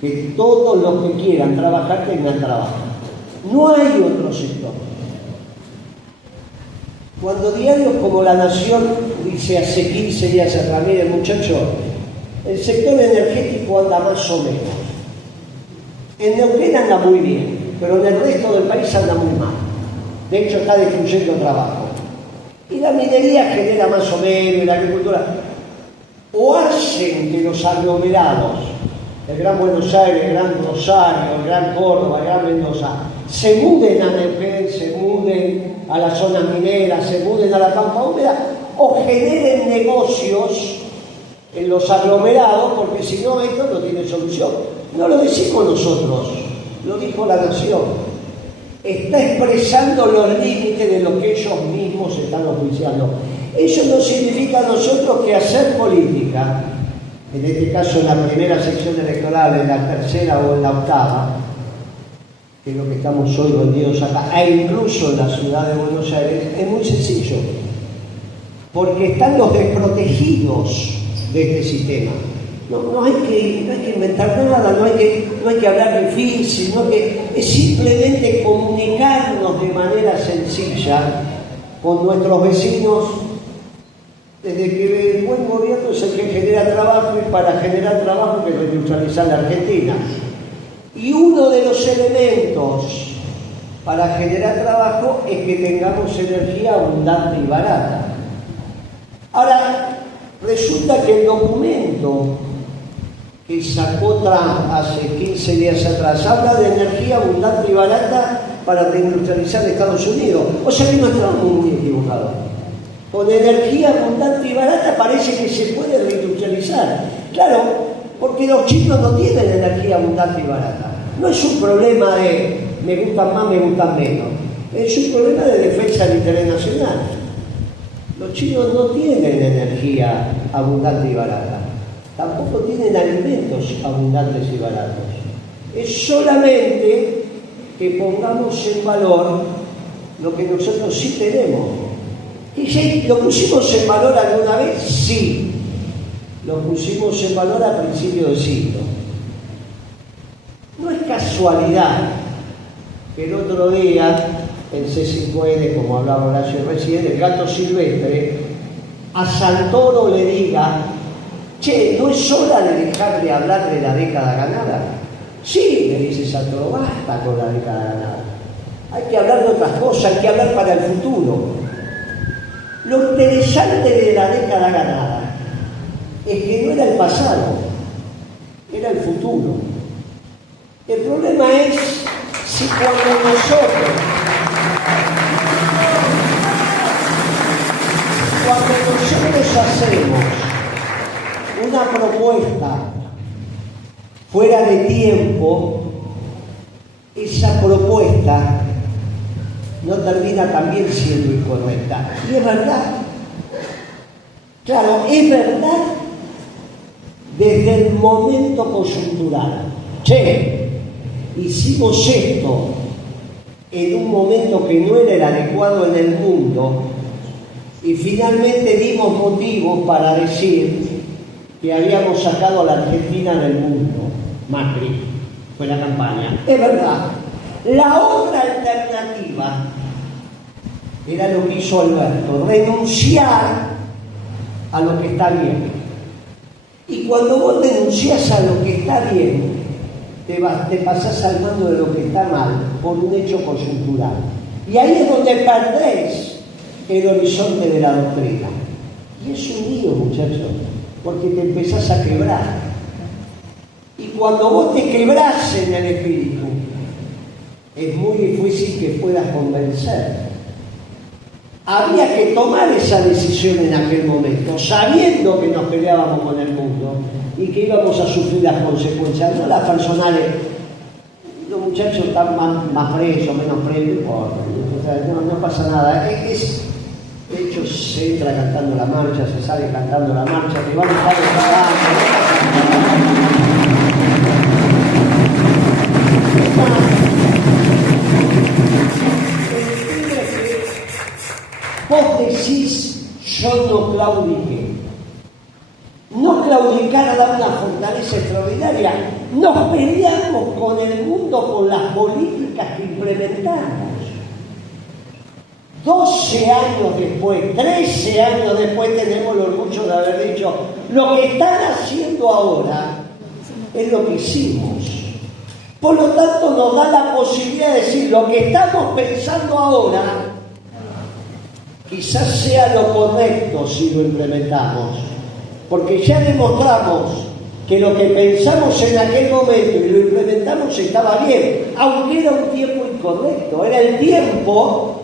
que todos los que quieran trabajar tengan trabajo. No hay otro sector. Cuando diarios como La Nación dice hace 15 días atrás, mire muchachos, el sector energético anda más o menos. En Neuquén anda muy bien, pero en el resto del país anda muy mal. De hecho está destruyendo trabajo. Y la minería genera más o menos, y la agricultura. O hacen que los aglomerados, el Gran Buenos Aires, el Gran Rosario, el Gran Córdoba, el Gran Mendoza, se muden a Neuquén, se muden a las zonas mineras, se muden a la Pampa Húmeda, o generen negocios en los aglomerados, porque si no, esto no tiene solución. No lo decimos nosotros, lo dijo La Nación. Está expresando los límites de lo que ellos mismos están oficiando. Eso no significa a nosotros que hacer política, en este caso en la primera sección electoral, en la tercera o en la octava, que es lo que estamos hoy reunidos acá, e incluso en la ciudad de Buenos Aires, es muy sencillo, porque están los desprotegidos de este sistema. No hay que inventar nada, no hay que hablar difícil, es simplemente comunicarnos de manera sencilla con nuestros vecinos, desde que el buen gobierno es el que genera trabajo, y para generar trabajo hay que reindustrializar la Argentina. Y uno de los elementos para generar trabajo es que tengamos energía abundante y barata. Ahora, resulta que el documento que sacó Trump hace 15 días atrás habla de energía abundante y barata para reindustrializar Estados Unidos. O sea que no estamos muy equivocados. Con energía abundante y barata parece que se puede reindustrializar. Claro, porque los chinos no tienen energía abundante y barata. No es un problema de me gustan más, me gustan menos. Es un problema de defensa del interés nacional. Los chinos no tienen energía abundante y barata. Tampoco tienen alimentos abundantes y baratos. Es solamente que pongamos en valor lo que nosotros sí tenemos. ¿Y lo pusimos en valor alguna vez? Sí. Lo pusimos en valor a principios del siglo. No es casualidad que el otro día, en C5N, como hablaba Horacio recién, el gato silvestre a Santoro le diga: che, ¿no es hora de dejar de hablar de la década ganada? Sí, le dice Santoro, basta con la década ganada. Hay que hablar de otras cosas, hay que hablar para el futuro. Lo interesante de la década ganada es que no era el pasado, era el futuro. El problema es si cuando nosotros hacemos una propuesta fuera de tiempo, esa propuesta no termina también siendo incorrecta. Y es verdad. Claro, es verdad desde el momento coyuntural. Che, hicimos esto en un momento que no era el adecuado en el mundo y finalmente dimos motivos para decir que habíamos sacado a la Argentina del mundo. Macri fue la campaña. Es verdad. La otra alternativa era lo que hizo Alberto, renunciar a lo que está bien. Y cuando vos renunciás a lo que está bien, te pasás al mando de lo que está mal por un hecho coyuntural. Y ahí es donde perdés el horizonte de la doctrina. Y es un lío, muchachos, porque te empezás a quebrar. Y cuando vos te quebrás en el espíritu, es muy difícil que puedas convencer. Había que tomar esa decisión en aquel momento, sabiendo que nos peleábamos con el mundo y que íbamos a sufrir las consecuencias, no las personales. Los muchachos están más presos, menos presos, no pasa nada. De hecho, se entra cantando la marcha, se sale cantando la marcha, que vamos a estar trabajando. Vos decís, yo no claudiqué. No claudicar da una fortaleza extraordinaria. Nos peleamos con el mundo por las políticas que implementamos. 12 años después, 13 años después, tenemos el orgullo de haber dicho: lo que están haciendo ahora es lo que hicimos. Por lo tanto, nos da la posibilidad de decir: lo que estamos pensando ahora quizás sea lo correcto si lo implementamos, porque ya demostramos que lo que pensamos en aquel momento y lo implementamos estaba bien, aunque era un tiempo incorrecto, era el tiempo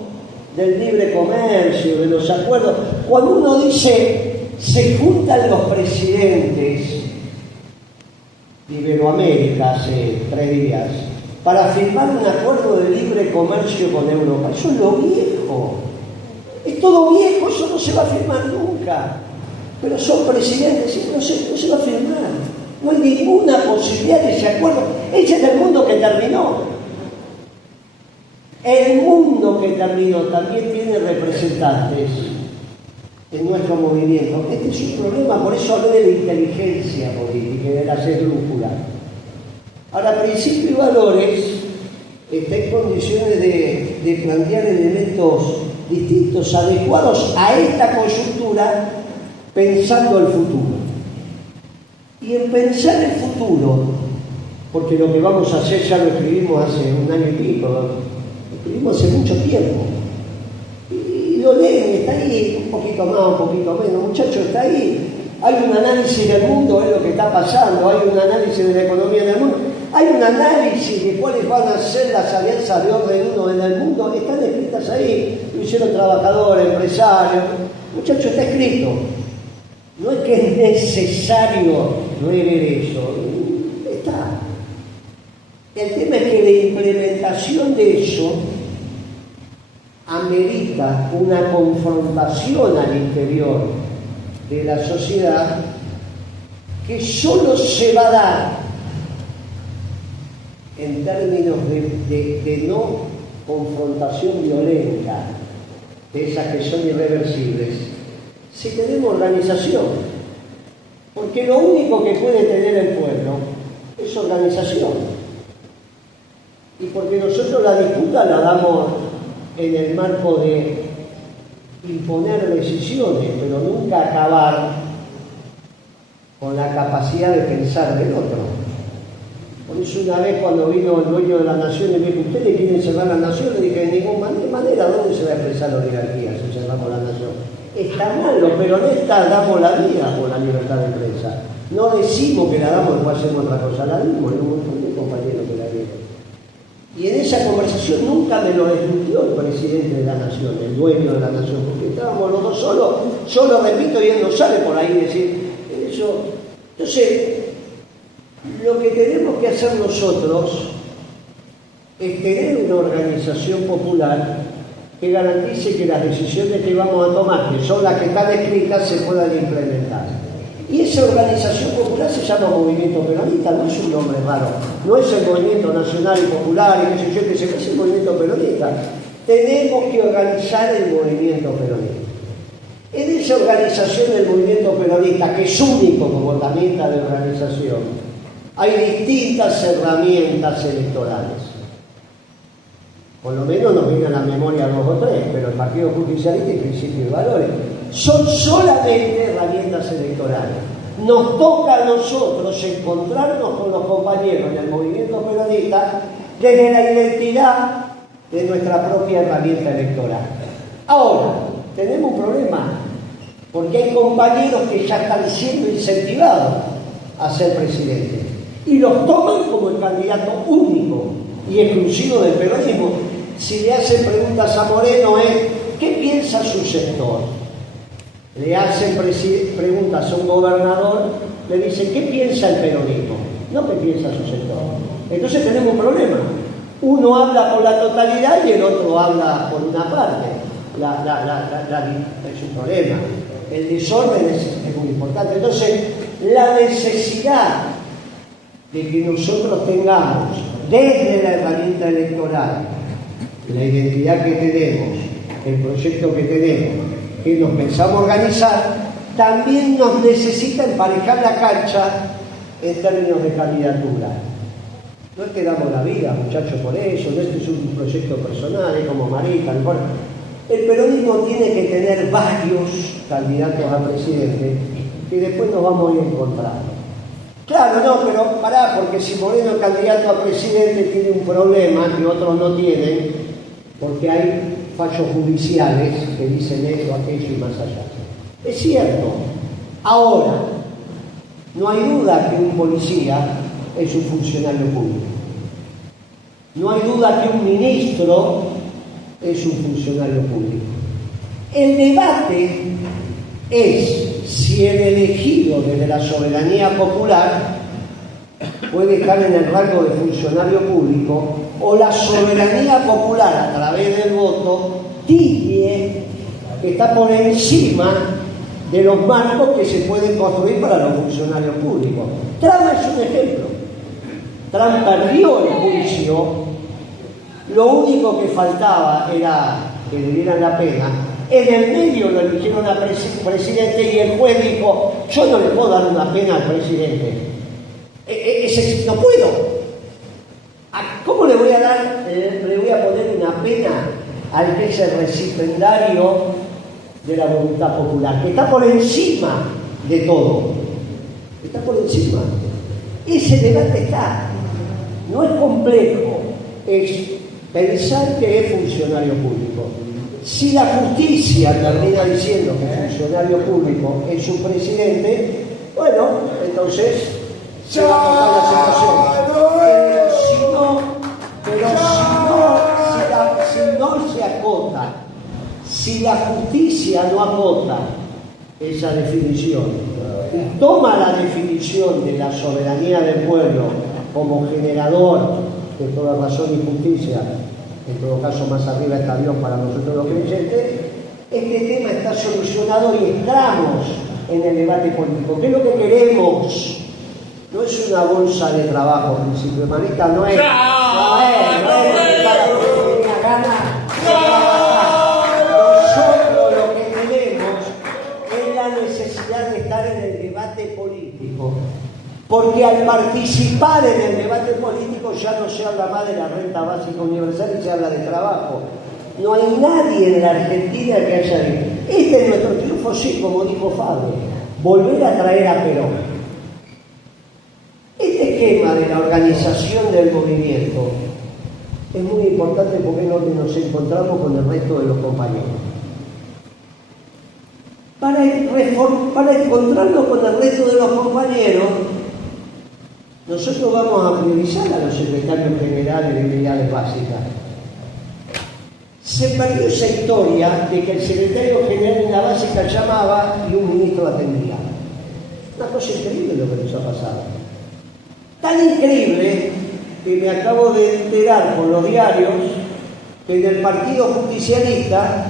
del libre comercio, de los acuerdos. Cuando uno dice, se juntan los presidentes de Iberoamérica hace 3 días para firmar un acuerdo de libre comercio con Europa, eso es lo viejo. Es todo viejo, eso no se va a firmar nunca. Pero son presidentes y no se va a firmar. No hay ninguna posibilidad de ese acuerdo. Ese es el mundo que terminó. El mundo que terminó también tiene representantes en nuestro movimiento. Este es un problema, por eso hablé de la inteligencia política y de las esdrújulas. Ahora, Principio y Valores está en condiciones de plantear elementos distintos, adecuados a esta coyuntura, pensando el futuro. Y en pensar el futuro, porque lo que vamos a hacer ya lo escribimos hace 1 año y pico, lo escribimos hace mucho tiempo, y lo leen, está ahí, un poquito más, un poquito menos, muchachos, está ahí. Hay un análisis del mundo, es lo que está pasando, hay un análisis de la economía del mundo. Hay un análisis de cuáles van a ser las alianzas de orden 1 en el mundo, están escritas ahí, lo hicieron trabajadores, empresarios, muchachos, está escrito. No es que es necesario rever eso, está. El tema es que la implementación de eso amerita una confrontación al interior de la sociedad que solo se va a dar en términos de no confrontación violenta, de esas que son irreversibles, si tenemos organización. Porque lo único que puede tener el pueblo es organización. Y porque nosotros la disputa la damos en el marco de imponer decisiones, pero nunca acabar con la capacidad de pensar del otro. Por eso una vez cuando vino el dueño de la nación y me dijo, ¿ustedes quieren cerrar la nación? Le dije, de ninguna manera, ¿dónde se va a expresar la oligarquía si cerramos la nación? Está mal, los peronistas damos la vida por la libertad de prensa. No decimos que la damos y después hacemos otra cosa, la dimos, hay un montón de compañeros que la dieron. Y en esa conversación nunca me lo discutió el presidente de la nación, el dueño de la nación, porque estábamos los dos solos, solo repito, y él no sale por ahí decir eso. Entonces, lo que tenemos que hacer nosotros es tener una organización popular que garantice que las decisiones que vamos a tomar, que son las que están escritas, se puedan implementar. Y esa organización popular se llama Movimiento Peronista, no es un nombre raro, no es el Movimiento Nacional y Popular, y qué sé yo, que es el Movimiento Peronista. Tenemos que organizar el Movimiento Peronista. En esa organización del Movimiento Peronista, que es único como herramienta de organización, hay distintas herramientas electorales. Por lo menos nos viene a la memoria 2 o 3, pero el Partido Justicialista y Principios y Valores son solamente herramientas electorales. Nos toca a nosotros encontrarnos con los compañeros del movimiento peronista desde la identidad de nuestra propia herramienta electoral. Ahora, tenemos un problema, porque hay compañeros que ya están siendo incentivados a ser presidentes y los toman como el candidato único y exclusivo del peronismo. Si le hacen preguntas a Moreno es ¿qué piensa su sector? Le hacen preguntas a un gobernador, le dicen ¿qué piensa el peronismo? No ¿qué piensa su sector? Entonces tenemos un problema. Uno habla por la totalidad y el otro habla por una parte. Es un problema. El desorden es muy importante. Entonces, la necesidad de que nosotros tengamos desde la herramienta electoral la identidad que tenemos, el proyecto que tenemos, que nos pensamos organizar, también nos necesita emparejar la cancha en términos de candidatura. No es que damos la vida, muchachos, por eso, no es un proyecto personal, es como Marita, no importa. El peronismo tiene que tener varios candidatos a presidente que después nos vamos a ir encontrando. Claro, no, pero pará, porque si Moreno, el candidato a presidente, tiene un problema que otros no tienen, porque hay fallos judiciales que dicen esto, aquello y más allá. Es cierto. Ahora, no hay duda que un policía es un funcionario público. No hay duda que un ministro es un funcionario público. El debate es si el elegido desde la soberanía popular puede estar en el rango de funcionario público o la soberanía popular a través del voto tiene que está por encima de los marcos que se pueden construir para los funcionarios públicos. Trump es un ejemplo. Trump perdió el juicio, lo único que faltaba era que le dieran la pena. En el medio lo eligieron a presidente y el juez dijo, yo no le puedo dar una pena al presidente. No puedo. ¿Cómo le voy a dar, le voy a poner una pena al que es el recipendario de la voluntad popular, que está por encima de todo? Está por encima. Ese debate está. No es complejo, es pensar que es funcionario público. Si la justicia termina diciendo que el funcionario público es su presidente, bueno, entonces se va a tratar la situación. acota, si la justicia no acota esa definición y toma la definición de la soberanía del pueblo como generador de toda razón y justicia, en todo caso más arriba está Dios para nosotros los creyentes, este tema está solucionado y entramos en el debate político. ¿Qué es lo que queremos? No es una bolsa de trabajo, principio de manita, no es para los que tenga gana de trabajar. Nosotros lo que tenemos es la necesidad de estar en el debate político, porque al participar en el debate político ya no se habla más de la renta básica universal y se habla de trabajo. No hay nadie en la Argentina que haya dicho, este es nuestro triunfo, sí, como dijo Fabio, volver a traer a Perón. Este esquema de la organización del movimiento es muy importante porque es donde nos encontramos con el resto de los compañeros. Para encontrarnos con el resto de los compañeros, nosotros vamos a priorizar a los secretarios generales de unidades básicas. Se perdió esa historia de que el secretario general de la básica llamaba y un ministro atendía. Una cosa increíble lo que nos ha pasado. Tan increíble que me acabo de enterar por los diarios que en el Partido Justicialista,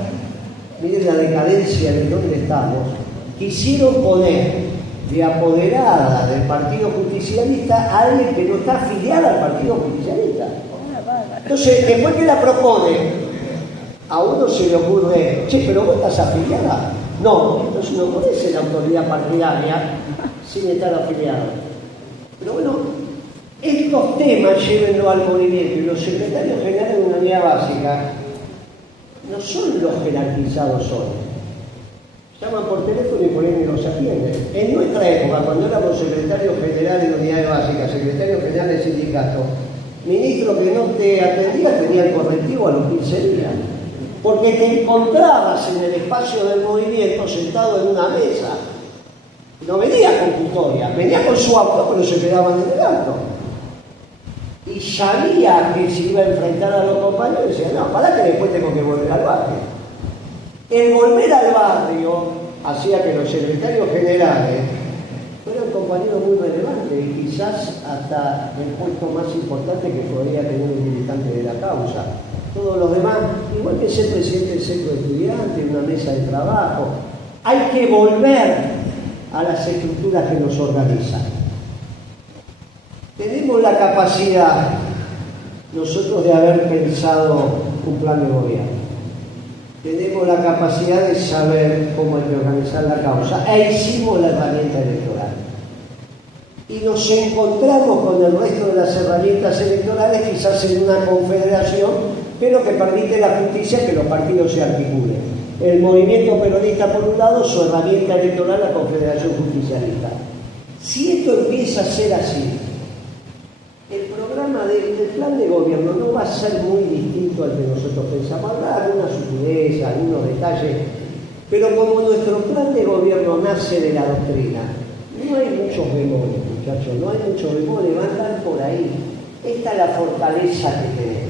miren la decadencia de donde estamos, quisieron poner de apoderada del Partido Justicialista a alguien que no está afiliada al Partido Justicialista. Entonces, después que la propone, a uno se le ocurre, che, pero vos estás afiliada. No, entonces no podés ser autoridad partidaria sin estar afiliado. Pero bueno, estos temas llévenlo al movimiento y los secretarios generales de una unidad básica no son los jerarquizados hoy. Llaman por teléfono y por ahí los atienden. En nuestra época, cuando éramos secretarios generales de unidades básicas, secretarios generales de sindicatos, ministro que no te atendía tenía el correctivo a los 15 días. Porque te encontrabas en el espacio del movimiento sentado en una mesa. No venía con custodia, venía con su auto, pero se quedaban en el auto. Y sabía que se iba a enfrentar a los compañeros y decía, no, para que después tengo que volver al barrio. El volver al barrio hacía que los secretarios generales fueran compañeros muy relevantes y quizás hasta el puesto más importante que podría tener un militante de la causa. Todos los demás, igual que ser presidente del centro de estudiantes, una mesa de trabajo, hay que volver a las estructuras que nos organizan. Tenemos la capacidad nosotros de haber pensado un plan de gobierno. Tenemos la capacidad de saber cómo hay que organizar la causa e hicimos la herramienta electoral. Y nos encontramos con el resto de las herramientas electorales, quizás en una confederación, pero que permite la justicia que los partidos se articulen. El movimiento peronista por un lado, su herramienta electoral, la Confederación Justicialista. Si esto empieza a ser así, el programa del plan de gobierno no va a ser muy distinto al que nosotros pensamos. Habrá algunas sutilezas, algunos detalles, pero como nuestro plan de gobierno nace de la doctrina, no hay muchos bemoles, muchachos, no hay muchos bemoles, van a andar por ahí. Esta es la fortaleza que tenemos.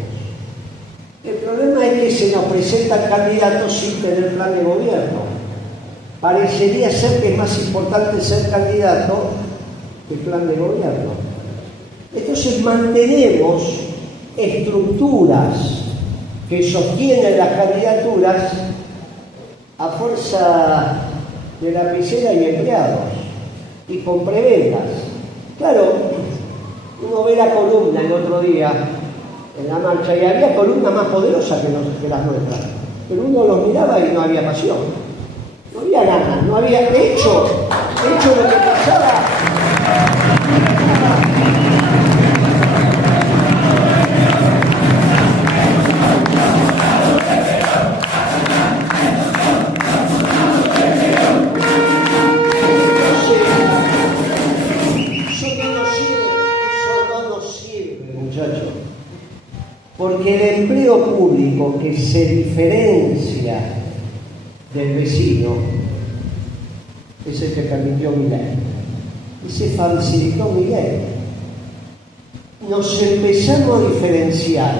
El problema es que se nos presentan candidatos sin tener plan de gobierno. Parecería ser que es más importante ser candidato que plan de gobierno. Entonces mantenemos estructuras que sostienen las candidaturas a fuerza de lapicera y empleados y con prebendas. Claro, uno ve la columna el otro día en la marcha y había columnas más poderosas que las nuestras, pero uno los miraba y no había pasión, no había ganas, no había hecho lo que pasaba. Porque el empleo público que se diferencia del vecino es el que permitió Milei. Y se facilitó Milei. Nos empezamos a diferenciar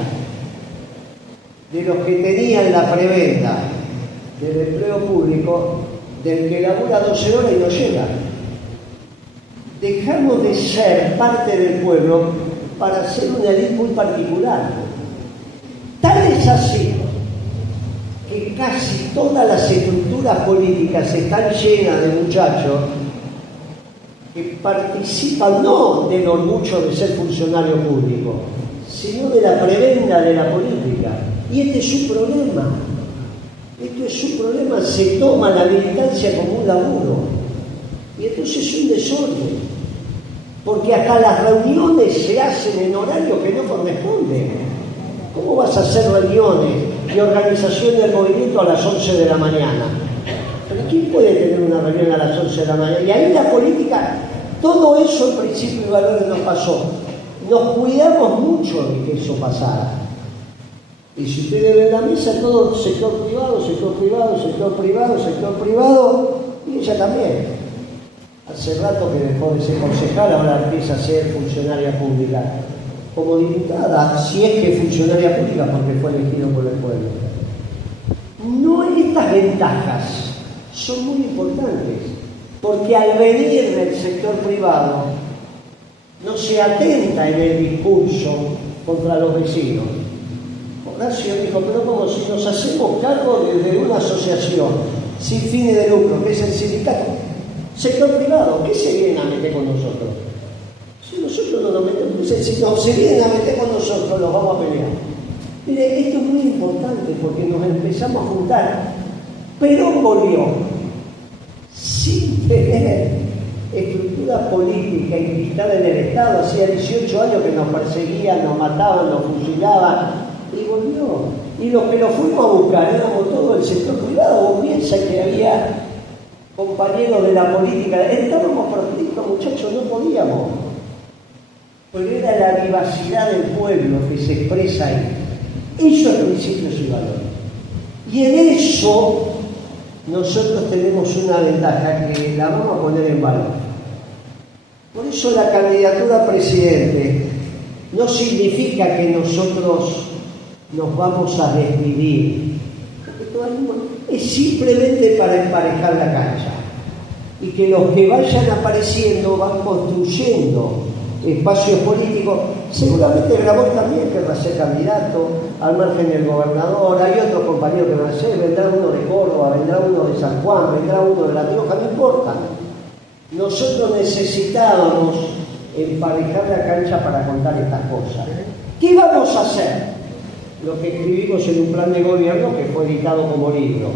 de los que tenían la prebenda del empleo público, del que labura 12 horas y no llega. Dejamos de ser parte del pueblo para ser una élite muy particular. Tal es así que casi todas las estructuras políticas están llenas de muchachos que participan no del orgullo de ser funcionario público, sino de la prebenda de la política. Y este es su problema. Esto es su problema. Se toma la militancia como un laburo. Y entonces es un desorden. Porque hasta las reuniones se hacen en horarios que no corresponden. ¿Cómo vas a hacer reuniones y organización del movimiento a las 11 de la mañana? ¿Pero quién puede tener una reunión a las 11 de la mañana? Y ahí la política, todo eso en principio y valores nos pasó. Nos cuidamos mucho de que eso pasara. Y si ustedes ven la mesa, todo sector privado, sector privado, sector privado, sector privado, y ella también. Hace rato que dejó de ser concejal, ahora empieza a ser funcionaria pública. Como diputada, si es que es funcionaria pública, porque fue elegido por el pueblo. No, estas ventajas son muy importantes, porque al venir del sector privado, no se atenta en el discurso contra los vecinos. Horacio dijo, pero como si nos hacemos cargo desde una asociación sin fines de lucro, que es el sindicato, sector privado, ¿qué se vienen a meter con nosotros? Si nosotros no nos metemos, si no se vienen a meter con nosotros, los vamos a pelear. Mire, esto es muy importante porque nos empezamos a juntar. Perón volvió sin tener estructura política instalada en el Estado. Hacía 18 años que nos perseguían, nos mataban, nos fusilaban. Y volvió. Y los que lo fuimos a buscar éramos todo el sector privado. Vos piensas que había compañeros de la política. Estábamos protestos, muchachos, no podíamos. Pero era la vivacidad del pueblo que se expresa ahí. Eso es principios y valores. Y en eso nosotros tenemos una ventaja que la vamos a poner en valor. Por eso la candidatura a presidente no significa que nosotros nos vamos a desvivir. Es simplemente para emparejar la cancha. Y que los que vayan apareciendo van construyendo espacios políticos. Seguramente Grabois también querrá ser candidato, al margen del gobernador. Hay otros compañeros que van a ser, vendrá uno de Córdoba, vendrá uno de San Juan, vendrá uno de La Rioja, no importa. Nosotros necesitábamos emparejar la cancha para contar estas cosas. ¿Qué vamos a hacer? Lo que escribimos en un plan de gobierno que fue editado como libro.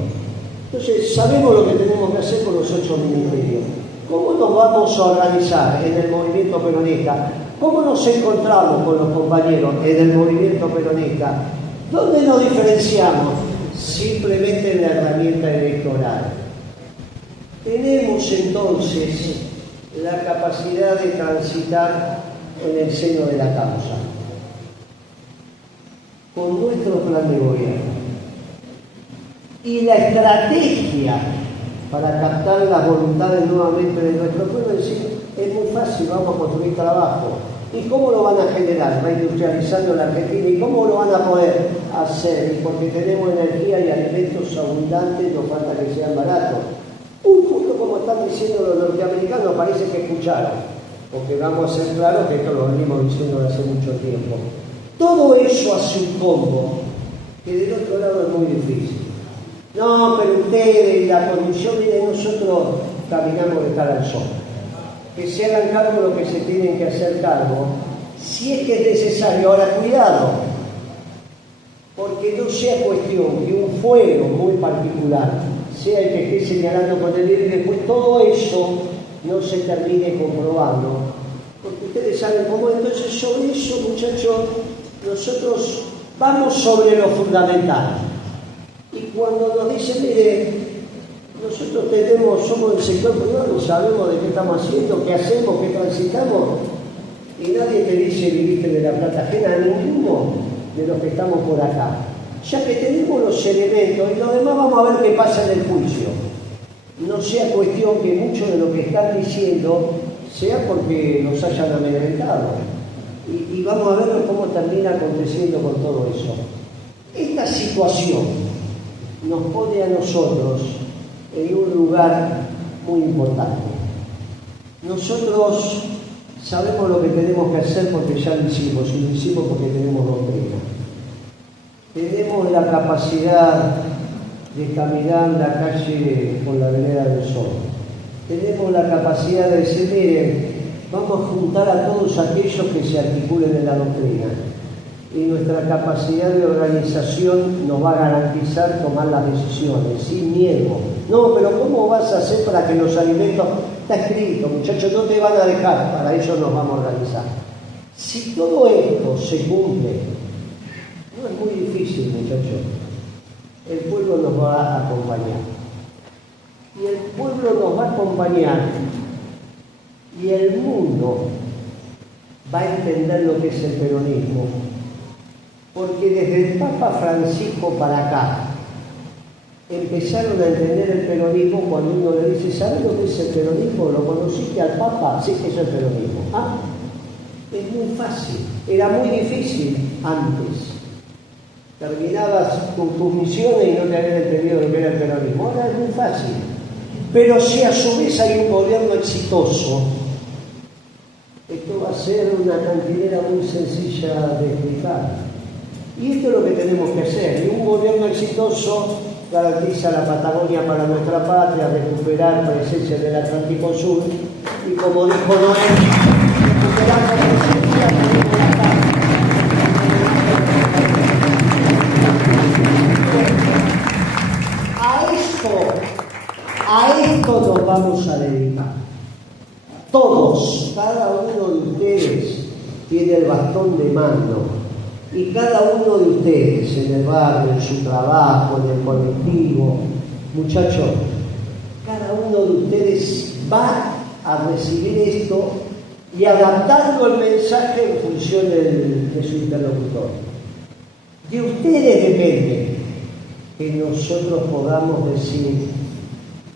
Entonces, sabemos lo que tenemos que hacer con los 8 ministerios. ¿Cómo nos vamos a organizar en el movimiento peronista? ¿Cómo nos encontramos con los compañeros en el movimiento peronista? ¿Dónde nos diferenciamos? Simplemente en la herramienta electoral. Tenemos entonces la capacidad de transitar en el seno de la causa. Con nuestro plan de gobierno. Y la estrategia para captar las voluntades nuevamente de nuestro pueblo, es decir, es muy fácil, vamos a construir trabajo. ¿Y cómo lo van a generar? Reindustrializando la Argentina. ¿Y cómo lo van a poder hacer? Porque tenemos energía y alimentos abundantes, nos falta que sean baratos. Justo como están diciendo los norteamericanos, parece que escucharon. Porque vamos a ser claros que esto lo venimos diciendo desde hace mucho tiempo. Todo eso hace un combo que del otro lado es muy difícil. No, pero ustedes, la condición, miren, nosotros caminamos de cara al sol. Que se hagan cargo de lo que se tienen que hacer cargo, si es que es necesario. Ahora, cuidado, porque no sea cuestión que un fuero muy particular sea el que esté señalando con el dedo y después todo eso no se termine comprobando. Porque ustedes saben cómo, entonces sobre eso, muchachos, nosotros vamos sobre lo fundamental. Y cuando nos dicen, mire, nosotros somos del sector privado, sabemos de qué estamos haciendo, qué hacemos, qué transitamos, y nadie te dice viviste de la plata ajena, ninguno de los que estamos por acá. Ya que tenemos los elementos y lo demás vamos a ver qué pasa en el juicio. No sea cuestión que mucho de lo que están diciendo sea porque nos hayan amedrentado. Y vamos a ver cómo termina aconteciendo con todo eso. Esta situación nos pone a nosotros en un lugar muy importante. Nosotros sabemos lo que tenemos que hacer porque ya lo hicimos, y lo hicimos porque tenemos doctrina. Tenemos la capacidad de caminar la calle por la vereda del Sol. Tenemos la capacidad de decir, miren, vamos a juntar a todos aquellos que se articulen en la doctrina. Y nuestra capacidad de organización nos va a garantizar tomar las decisiones, sin miedo. No, pero ¿cómo vas a hacer para que los alimentos... Está escrito, muchachos, no te van a dejar, para eso nos vamos a organizar. Si todo esto se cumple, no es muy difícil, muchachos. El pueblo nos va a acompañar. Y el pueblo nos va a acompañar y el mundo va a entender lo que es el peronismo. Porque desde el Papa Francisco para acá empezaron a entender el peronismo cuando uno le dice, ¿sabes lo que es el peronismo? ¿Lo conociste al Papa? Sí, que es el peronismo. Ah, es muy fácil. Era muy difícil antes. Terminabas tus misiones y no te habían entendido lo que era el peronismo. Ahora es muy fácil. Pero si a su vez hay un gobierno exitoso, esto va a ser una cantinera muy sencilla de explicar. Y esto es lo que tenemos que hacer. Y un gobierno exitoso garantiza la Patagonia para nuestra patria, recuperar presencia del Atlántico Sur, y como dijo Noé, recuperar la presencia de la patria. A esto nos vamos a dedicar. Todos, cada uno de ustedes tiene el bastón de mando. Y cada uno de ustedes, en el barrio, en su trabajo, en el colectivo, muchachos, cada uno de ustedes va a recibir esto y adaptando el mensaje en función de su interlocutor. De ustedes depende que nosotros podamos decir,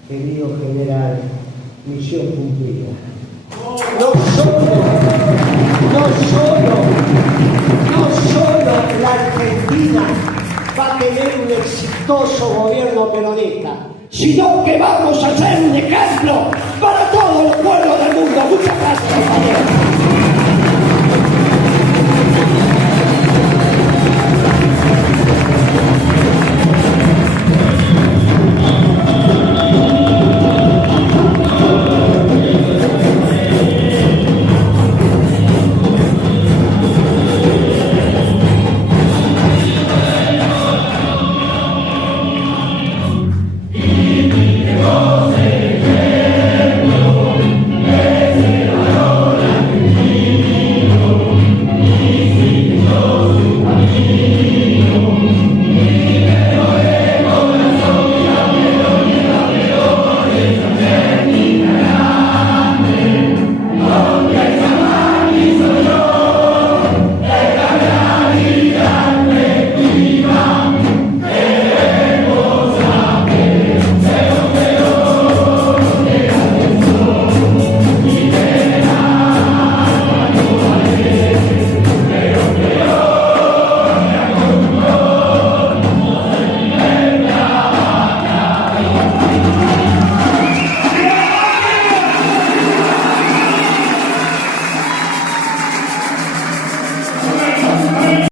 querido general, misión cumplida. No solo la Argentina va a tener un exitoso gobierno peronista, sino que vamos a ser un ejemplo para todos los pueblos del mundo. Muchas gracias.